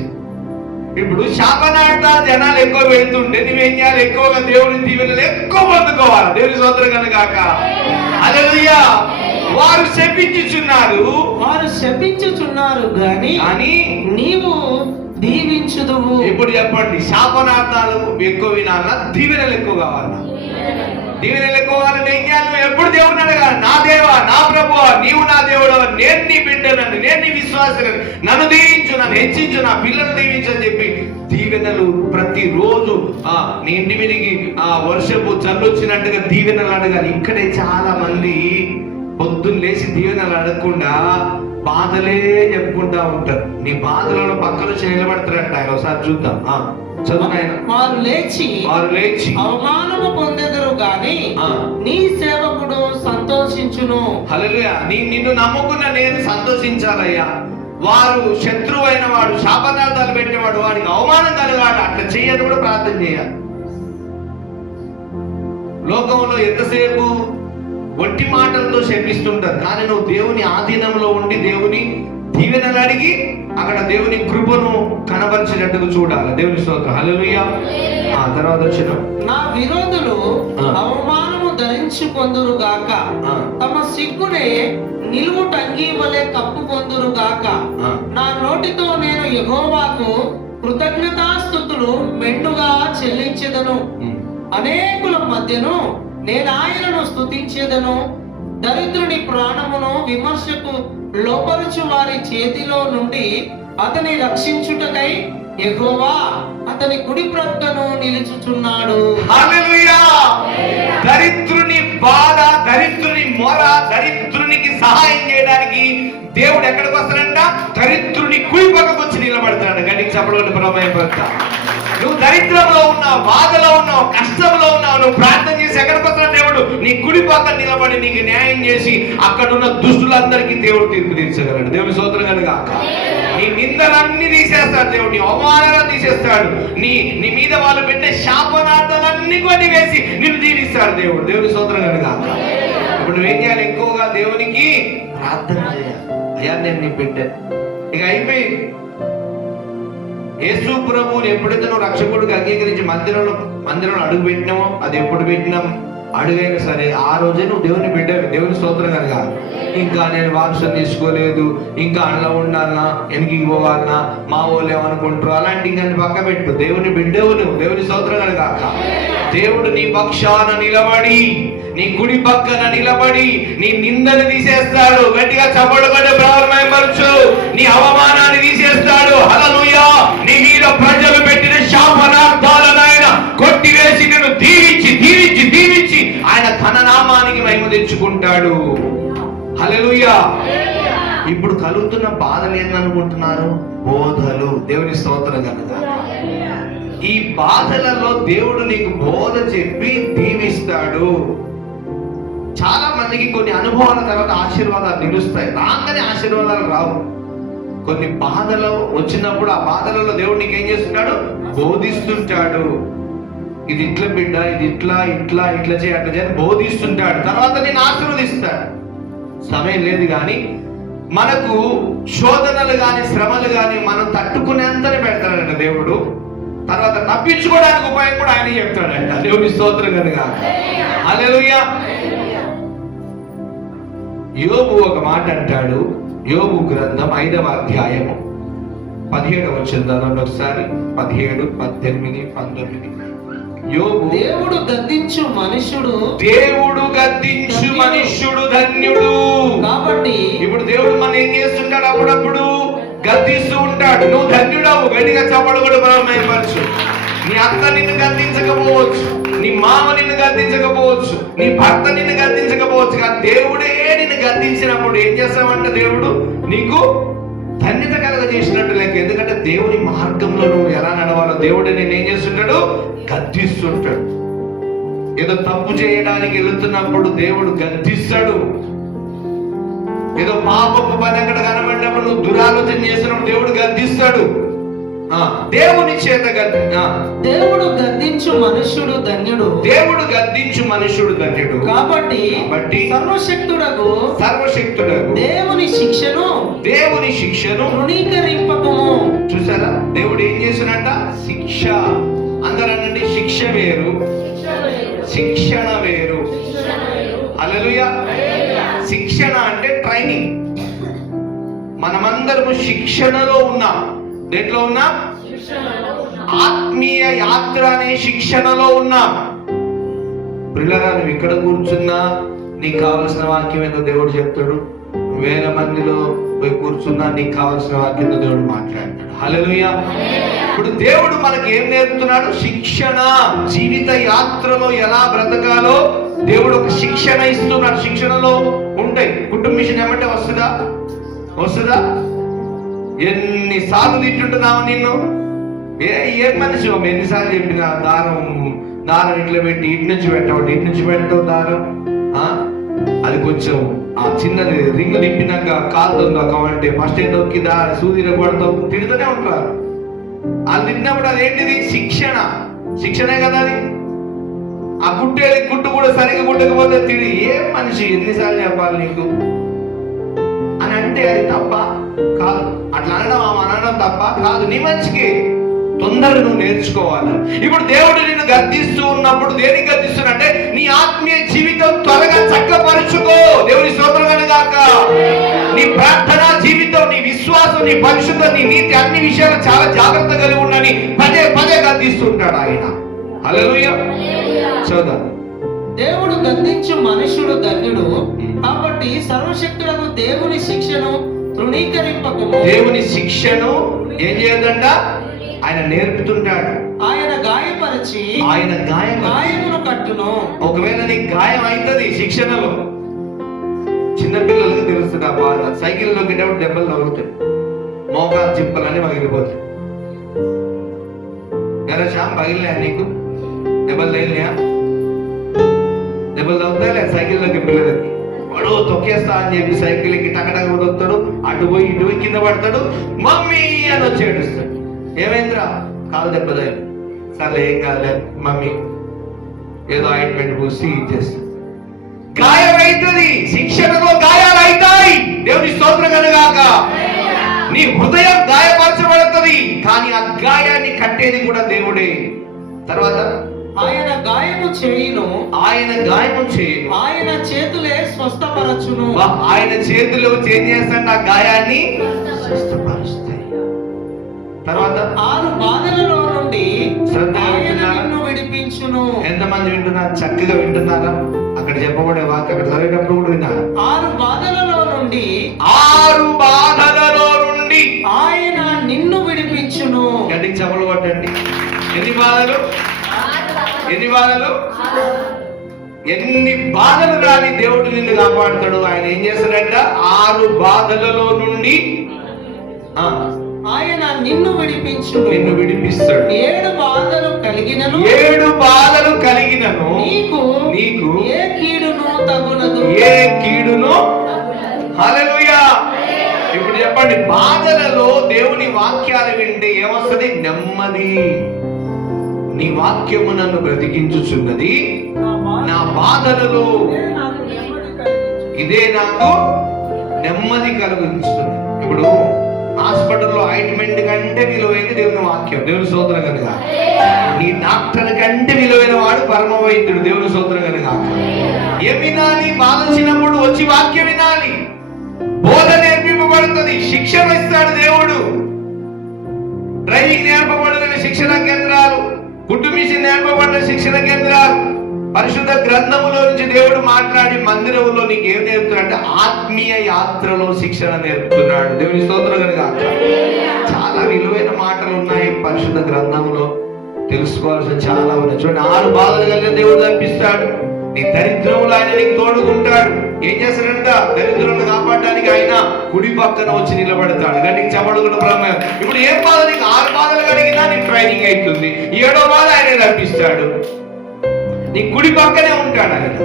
ఇప్పుడు శాపనార్థ జనాలు ఎక్కువ వెళ్తుంటే నువ్వేం చేయాలి? ఎక్కువగా దేవుని దీవెనలు ఎక్కువ పొందుకోవాలి. దేవుని స్తోత్రం కనుగాక. హల్లెలూయా. వారు శపించుచున్నారు గాని నీవు దీవించుదువు. ఇప్పుడు చెప్పండి, శాపనార్థాలు ఎక్కువ వినాలా, దీవెనలు ఎక్కువ కావాలా? దీవెనలు ఎక్కువ కావాలంటే ఏం చేయాలి? నువ్వు ఎప్పుడు దేవుని అడగాలి. నా దేవా, నా ప్రభువా, నీవు నా దేవుడు, నేను నీ బిడ్డనని, నేను నీ విశ్వాసని, నన్ను దీవించు, నన్ను హెచ్చించు, నా పిల్లలు దీవించు అని చెప్పి దీవెనలు ప్రతిరోజు నీ ఇంటి మీదకి వర్షపు చల్లొచ్చినట్టుగా దీవెనలు అడగాలి. ఇక్కడే చాలా మంది పొద్దున్న లేచి దీవెనలు అడగకుండా బాధలే చెప్పుకుంటా ఉంటారు. నీ బాధలలో పక్కన నిలబడతారంట. ఆయన ఒకసారి చూద్దాం. వారు లేచి అవమానము పొందెదరు గాని నీ సేవకుడు సంతోషించును. హల్లెలూయా. నిన్ను నమ్ముకున్న నేను సంతోషించాలయ్యా. వారు శత్రువైన వాడు, శాపనార్థాలు పెట్టేవాడు, వాడికి అవమానం కలగాలి. అట్లా చేయని కూడా ప్రార్థన చేయాలి. లోకంలో ఎంతసేపు ఒట్టి మాటలతో శపిస్తుంటారు. కానీ నువ్వు దేవుని ఆధీనంలో ఉండి దేవుని దీవెనలు అడిగి అక్కడ దేవుని కృపను కనబరిచినట్టుగా చూడాలి. దేవుని స్తోత్రం. హల్లెలూయా. తర్వాత వచ్చిన నా విరోధులు అవమానము ధరించుకొందురు గాక, తమ సిగ్గునే నిలువుటంగి వలె కప్పుకొందురు గాక. నా నోటితో నేను యెహోవాకు కృతజ్ఞతాస్తుతులు మెండుగా చెల్లించెదను. అనేకుల మధ్యను నేను ఆయనను స్తుతించేదను. దరిద్రుని ప్రాణమును విమర్శకు లోపరుచు వారి చేతిలో నుండి అతని రక్షించుటకై యెహోవా అతని కుడి ప్రక్కను నిలుచుచున్నాడు. హల్లెలూయా. దరిద్రుని బాధ, దరిద్రుని మొర, దరిద్రునికి సహాయం చేయడానికి దేవుడు ఎక్కడికి వస్తాడంట? దరిద్రుని కుడి పక్కకు వచ్చి నిలబడతాడు. గట్టిగా చెప్పడం ప్రభావిత. నువ్వు దరిద్రంలో ఉన్నావు, బాధలో ఉన్నావు, కష్టంలో ఉన్నావు, నువ్వు ప్రార్థన చేసి ఎక్కడికి వస్తున్నా దేవుడు నీ కుడి పక్కన నిలబడి నీకు న్యాయం చేసి అక్కడున్న దుష్టులందరికీ దేవుడు తీర్పు తీర్చగలడు. దేవుని స్తోత్రం కనుగాక. నీ నిందలన్నీ తీసేస్తాడు దేవుడు, నీ అవమానాలను తీసేస్తాడు, నీ మీద వాళ్ళు పెట్టే శాపనార్థాలన్నీ కొన్ని వేసి నిన్ను దీవిస్తాడు దేవుడు. దేవుని స్తోత్రం కనుగాక. ఇప్పుడు నువ్వేం చేయాలి? ఎక్కువగా దేవునికి ప్రార్థన చేయాలి. అయ్యా నేను నీ బిడ్డ. ఇక అయిపోయింది. యేసు ప్రభువుని ఎప్పుడైతే నువ్వు రక్షకుడిగా అంగీకరించి మందిరంలో మందిరంలో అడుగు పెట్టినామో అది ఎప్పుడు పెట్టినాం అడుగైనా సరే ఆ రోజే నువ్వు దేవుని బిడ్డ, దేవుని స్తోత్రం కనుక. ఇంకా నేను వారసం తీసుకోలేదు, ఇంకా అందులో ఉండాలన్నా, వెనక్కి పోవాలన్నా, మా వాళ్ళు ఏమనుకుంటారు అలాంటి ఇంకా పక్క పెట్టు. దేవుని బిడ్డవు నువ్వు, దేవుని స్తోత్రం కనుక. దేవుడు నీ పక్షాన నిలబడి, నీ కుడి పక్కన నిలబడి నీ నిందను తీసేస్తాడు. గట్టిగా చప్పట్లు కొట్టి ప్రారంభపరచు. నీ అవమానాన్ని తీసేస్తాడు. హల్లెలూయా. నీ మీద ప్రజలు పెట్టిన శాపనార్థాలను ఆయన కొట్టివేసి నిన్ను దీవించి దీవించి దీవించి ఆయన తన నామానికి మహిమ తెచ్చుకుంటాడు. హల్లెలూయా. ఇప్పుడు కలుగుతున్న బాధలు ఏందనుకుంటున్నారు? బోధలు. దేవుని స్తోత్రం కనుక. ఈ బాధలలో దేవుడు నీకు బోధ చెప్పి దీవిస్తాడు. చాలా మందికి కొన్ని అనుభవాల తర్వాత ఆశీర్వాదాలు నిలుస్తాయి, రాగానే ఆశీర్వాదాలు రావు. కొన్ని బాధలు వచ్చినప్పుడు ఆ బాధలలో దేవుడు నీకు ఏం చేస్తున్నాడు? బోధిస్తుంటాడు. ఇది ఇట్లా బిడ్డ, ఇది ఇట్లా ఇట్లా ఇట్లా చేయ అట్లా చేయాలి బోధిస్తుంటాడు. తర్వాత నేను ఆశీర్వదిస్తాడు. సమయం లేదు కానీ మనకు శోధనలు కానీ శ్రమలు కానీ మనం తట్టుకునేంతనే పెడతాడంట దేవుడు. తర్వాత తప్పించుకోవడానికి ఉపాయం కూడా ఆయన చెప్తాడంట. దేవుని స్తోత్రం కనుక. హల్లెలూయా. యోబు ఒక మాట అంటాడు. యోబు గ్రంథం 5వ అధ్యాయము 17వ వచనం ఒకసారి. 17, 18, 19. యోబు, దేవుడు గద్దించు మనుష్యుడు ధన్యుడు. కాబట్టి ఇప్పుడు దేవుడు మనం ఏం చేస్తుంటాడు? అప్పుడప్పుడు గద్దిస్తూ ఉంటాడు. నువ్వు ధన్యుడవు. గట్టిగా చప్పట్లు కూడా ప్రారంభపరచు. నీ అత్త నిన్ను గద్దించకపోవచ్చు, నీ మామ నిన్ను గద్దించకపోవచ్చు, నీ భర్త నిన్ను గద్దించకపోవచ్చు, కానీ దేవుడే నిన్ను గద్దించినప్పుడు ఏం చేస్తామంటే దేవుడు నీకు ధన్యత కలగజేసినట్టు లెక్క. ఎందుకంటే దేవుని మార్గంలో నువ్వు ఎలా నడవాలో దేవుడే నేను ఏం చేస్తుంటాడు? గద్దిస్తుంటాడు. ఏదో తప్పు చేయడానికి వెళుతున్నప్పుడు దేవుడు గద్దిస్తాడు. ఏదో పాపపు పని అక్కడ కనబడినప్పుడు నువ్వు దురాలోచన చేస్తున్నప్పుడు దేవుడు గద్దిస్తాడు. దేవుని చేత దేవుడు గద్దించు మనుష్యుడు ధన్యుడు. కాబట్టి సర్వశక్తుడకు దేవుని శిక్షను తృణీకరింపకము. చూసారా? దేవుడు ఏం చేస్తున్నట్ట? శిక్ష. అందరనండి, శిక్ష వేరు, శిక్షణ వేరు. హల్లెలూయా. శిక్షణ అంటే ట్రైనింగ్. మనమందరము శిక్షణలో ఉన్నాం. దేంట్లో ఉన్నాం? ఆత్మీయ యాత్ర అనే శిక్షణలో ఉన్నాం. పిల్లగా నువ్వు ఇక్కడ కూర్చున్నా నీకు కావలసిన వాక్యం ఏదో దేవుడు చెప్తాడు. వేల మందిలో పోయి కూర్చున్నా నీకు కావలసిన వాక్యం ఏదో దేవుడు మాట్లాడతాడు. హల్లెలూయా. ఇప్పుడు దేవుడు మనకి ఏం నేర్పుతున్నాడు? శిక్షణ. జీవిత యాత్రలో ఎలా బ్రతకాలో దేవుడు ఒక శిక్షణ ఇస్తున్నాడు. శిక్షణలో ఉంటాయి. కుటుంబ మిషన్ ఏమంటే వస్తుందా? ఎన్నిసార్లు తింటుంటున్నావు నిన్ను? ఏ మనిషి ఎన్నిసార్లు చెప్పినా దారం ఇట్లా పెట్టి ఇటు నుంచి పెట్టవు దారం. అది కొంచెం ఆ చిన్నది రింగ్ నింపినాక కాలుతుందో కాబట్టి ఫస్ట్ ఏదో కింద సూదిలో పడతావు, తిడుతూనే ఉంటారు. అది తిన్నప్పుడు అదేంటిది? శిక్షణే కదా అది. ఆ కుట్టు కూడా సరిగ్గా కుట్టకపోతే తిరిగి ఏ మనిషి ఎన్నిసార్లు చెప్పాలి నీకు అని అంటే అది తప్ప కాదు. అట్లా అనడం తప్ప కాదు. నీ మంచికి తొందరగా నువ్వు నేర్చుకోవాలి. ఇప్పుడు దేవుడు నిన్ను గద్దిస్తూ ఉన్నప్పుడు దేనికి గద్దిస్తున్నట్టే నీ ఆత్మీయ జీవితం త్వరగా చక్కపరుచుకో. దేవుని స్తోత్రం కనుగాక. నీ ప్రార్థనా జీవితం, నీ విశ్వాసం, నీ పరిశుద్ధత, నీ నీతి అన్ని విషయాలు చాలా జాగ్రత్త కలిగి ఉండని పదే గద్దిస్తుంటాడు ఆయన. హల్లెలూయా. చదువు. దేవుడు గద్దించు మనుష్యుడు ధన్యుడు. కాబట్టి సర్వశక్తులకు దేవుని శిక్షను తృణీకరింపకము. దేవుని శిక్షను ఏం చేయదంట? ఆయన నేర్పుతుంటాడు. ఆయన గాయపరిచి గాయమును కట్టును. ఒకవేళ నీకు గాయం అవుతుంది శిక్షణలో. చిన్నపిల్లలకు తెలుస్తుంది ఆ బాధ. సైకిల్ దొక్కేటప్పుడు దెబ్బలు తగులుతాయి, మోకాలు జిప్పలన్నీ పగిలిపోతాయి. ఎలా శ్యామ్ పగిలినా నీకు? దెబ్బలు తగిలినాయా? దెబ్బలు తగ్గుతాయి సైకిల్ దొక్కే పిల్లలకి. వాడు తొక్కేస్తా అని చెప్పి సైకిల్ ఎక్కి టకటక దొక్కుతాడు, అటు పోయి ఇటు పోయి కింద పడతాడు, మమ్మీ అని వచ్చి ఏడుస్తాడు. ఏమైందిరా? కాలు దెబ్బతాయి. సర్లే ఏం కాలేదు మమ్మీ, ఏదో ఆయింట్మెంట్ పూసి ఇచ్చేస్తాడు. గాయం అవుతుంది. శిక్షణలో గాయాలు అవుతాయి. దేవుని స్తోత్రం కనుగాక. నీ హృదయం గాయపరచబడుతుంది, కానీ ఆ గాయాన్ని కట్టేది కూడా దేవుడే. తర్వాత ఆయన గాయము చేయును, ఆయన గాయము చేయను. ఆయన చేతులే స్వస్థపరచును. ఆయన చేతులు ఏం చేస్తాడు? ఆ గాయాన్ని స్వస్థపరుస్తాయి. తర్వాత 6 బాధలలో నుండి శ్రద్ధగా ఆయన వింటున్నారా? నిన్ను విడిపించును. ఎంతమంది వింటున్నారు? చక్కగా వింటున్నారా? అక్కడ చెప్పబడే వాక్యం అక్కడ చదివేటప్పుడు కూడా విన్నారు. 6 బాధలలో నుండి 6 బాధలలో నుండి ఆయన నిన్ను విడిపించును. గట్టికి చెప్పలు కొట్టండి. ఎన్ని బాధలు? ఎన్ని బాధలు? ఎన్ని బాధలు రాని దేవుడు నిన్ను కాపాడుతాడు. ఆయన ఏం చేస్తాడంట? 6 బాధలలో నుండి ఆయన నిన్ను విడిపించును. నిన్ను విడిపిస్తాడు. 7 బాధలు కలిగినను 7 బాధలు కలిగినను నీకు నీకు ఏ కీడును తగునదు. ఏ కీడును. హల్లెలూయా. ఇప్పుడు చెప్పండి, బాధలలో దేవుని వాక్యాలు వింటే ఏమొస్తుంది? నెమ్మది. నీ వాక్యము నన్ను బ్రతికించుచున్నది, నా బాధలలో ఇదే నాకు నెమ్మది కలిగించుతుంది. ఇప్పుడు హాస్పిటల్లో ఆయింట్మెంట్ కంటే విలువైంది దేవుని వాక్యం. దేవుని స్తోత్రం కనుక. నీ డాక్టర్ కంటే విలువైన వాడు పరమ వైద్యుడు. దేవుని స్తోత్రం కనుక. ఏం వినాలి? బాధ వచ్చినప్పుడు వచ్చి వాక్యం వినాలి. బోధ నేర్పింపబడుతుంది. శిక్షణ ఇస్తాడు దేవుడు. డ్రైవింగ్ నేర్పబడిన శిక్షణ కేంద్రాలు, కుటుంబీసి నేర్పబడిన శిక్షణ కేంద్రాలు, పరిశుద్ధ గ్రంథములో నుంచి దేవుడు మాట్లాడి మందిరంలో నీకు ఏం నేర్పుతున్నాడు? ఆత్మీయ యాత్రలో శిక్షణ నేర్పుతున్నాడు. దేవుని స్తోత్రం కనుక. చాలా విలువైన మాటలు ఉన్నాయి పరిశుద్ధ గ్రంథంలో. తెలుసుకోవాల్సిన చాలా ఉన్నాయి. చూడండి, 6 బాధలు కలిగిన దేవుడు తప్పిస్తాడు. నీ దరిద్రములు ఆయన నీకు తోడుకుంటాడు. ఏం చేస్తాడంట? దరిద్రులను కాపాడడానికి ఆయన కుడి పక్కన వచ్చి నిలబడతాడు. గట్టికి చెప్పడు కూడా బ్రహ్మ. ఇప్పుడు ఏం బాధ? నీకు 6 బాధలు కలిగినా నీకు ట్రైనింగ్ అవుతుంది. 7వ బాధ ఆయన తప్పిస్తాడు. నీ కుడి పక్కనే ఉంటాడు ఆయన.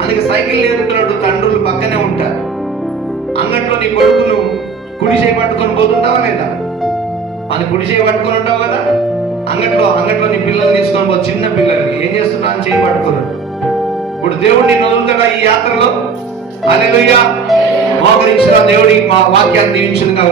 అందుకే సైకిల్ నేర్పుతున్నాడు తండ్రులు పక్కనే ఉంటారు. అంగట్లో నీ కొడుకును కుడి చేయి పట్టుకొని పోతుంటావా లేదా? అని కుడి చేయి పట్టుకొని ఉంటావు కదా. అంగట్లో నీ పిల్లలు తీసుకొని పో. చిన్న పిల్లల్ని ఏం చేస్తున్నా అని చేయి పట్టుకున్నాడు. ఇప్పుడు దేవుడు నిన్ను వదులుతాడా ఈ యాత్రలో? హల్లెలూయా. మోకరించిన దేవుడి మా వాక్యాన్ని దీవించును.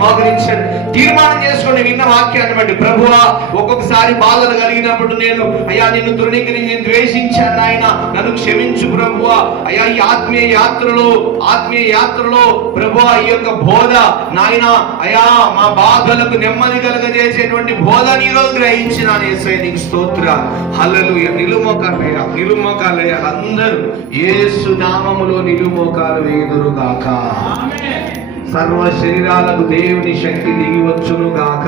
మోకరించండి. తీర్మానం చేసుకోండి విన్న వాక్యాన్ని బట్టి. ప్రభువా, ఒక్కొక్కసారి బాధలు కలిగినప్పుడు నేను అయ్యా నిన్ను తృణీకరించి ద్వేషించాను ఆయన, నన్ను క్షమించు ప్రభువా. అయ్యా ఈ ఆత్మీయ యాత్రలో ప్రభువా ఈ యొక్క బోధ నాయన అయ్యా మా బాధలకు నెమ్మది కలగజేసేటువంటి బోధని ఈ రోజు గ్రహించినాను. యేసయ్య నీకు స్తోత్ర. హల్లెలూయా. నిలుమోకాలయ్యా. అందరూ యేసు నామములో నిలుమోకాలు వేయుదురుగాక. సర్వ శరీరాలకు దేవుని శక్తి దిగి వచ్చును గాక.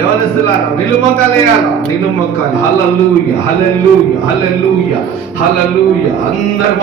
ఎవరిస్తున్నారా? నిలుమొక్కలేయాలా? నిలుమొక్కాలి. హల్లెలూయా, హల్లెలూయా, హల్లెలూయా, హల్లెలూయా. అందరూ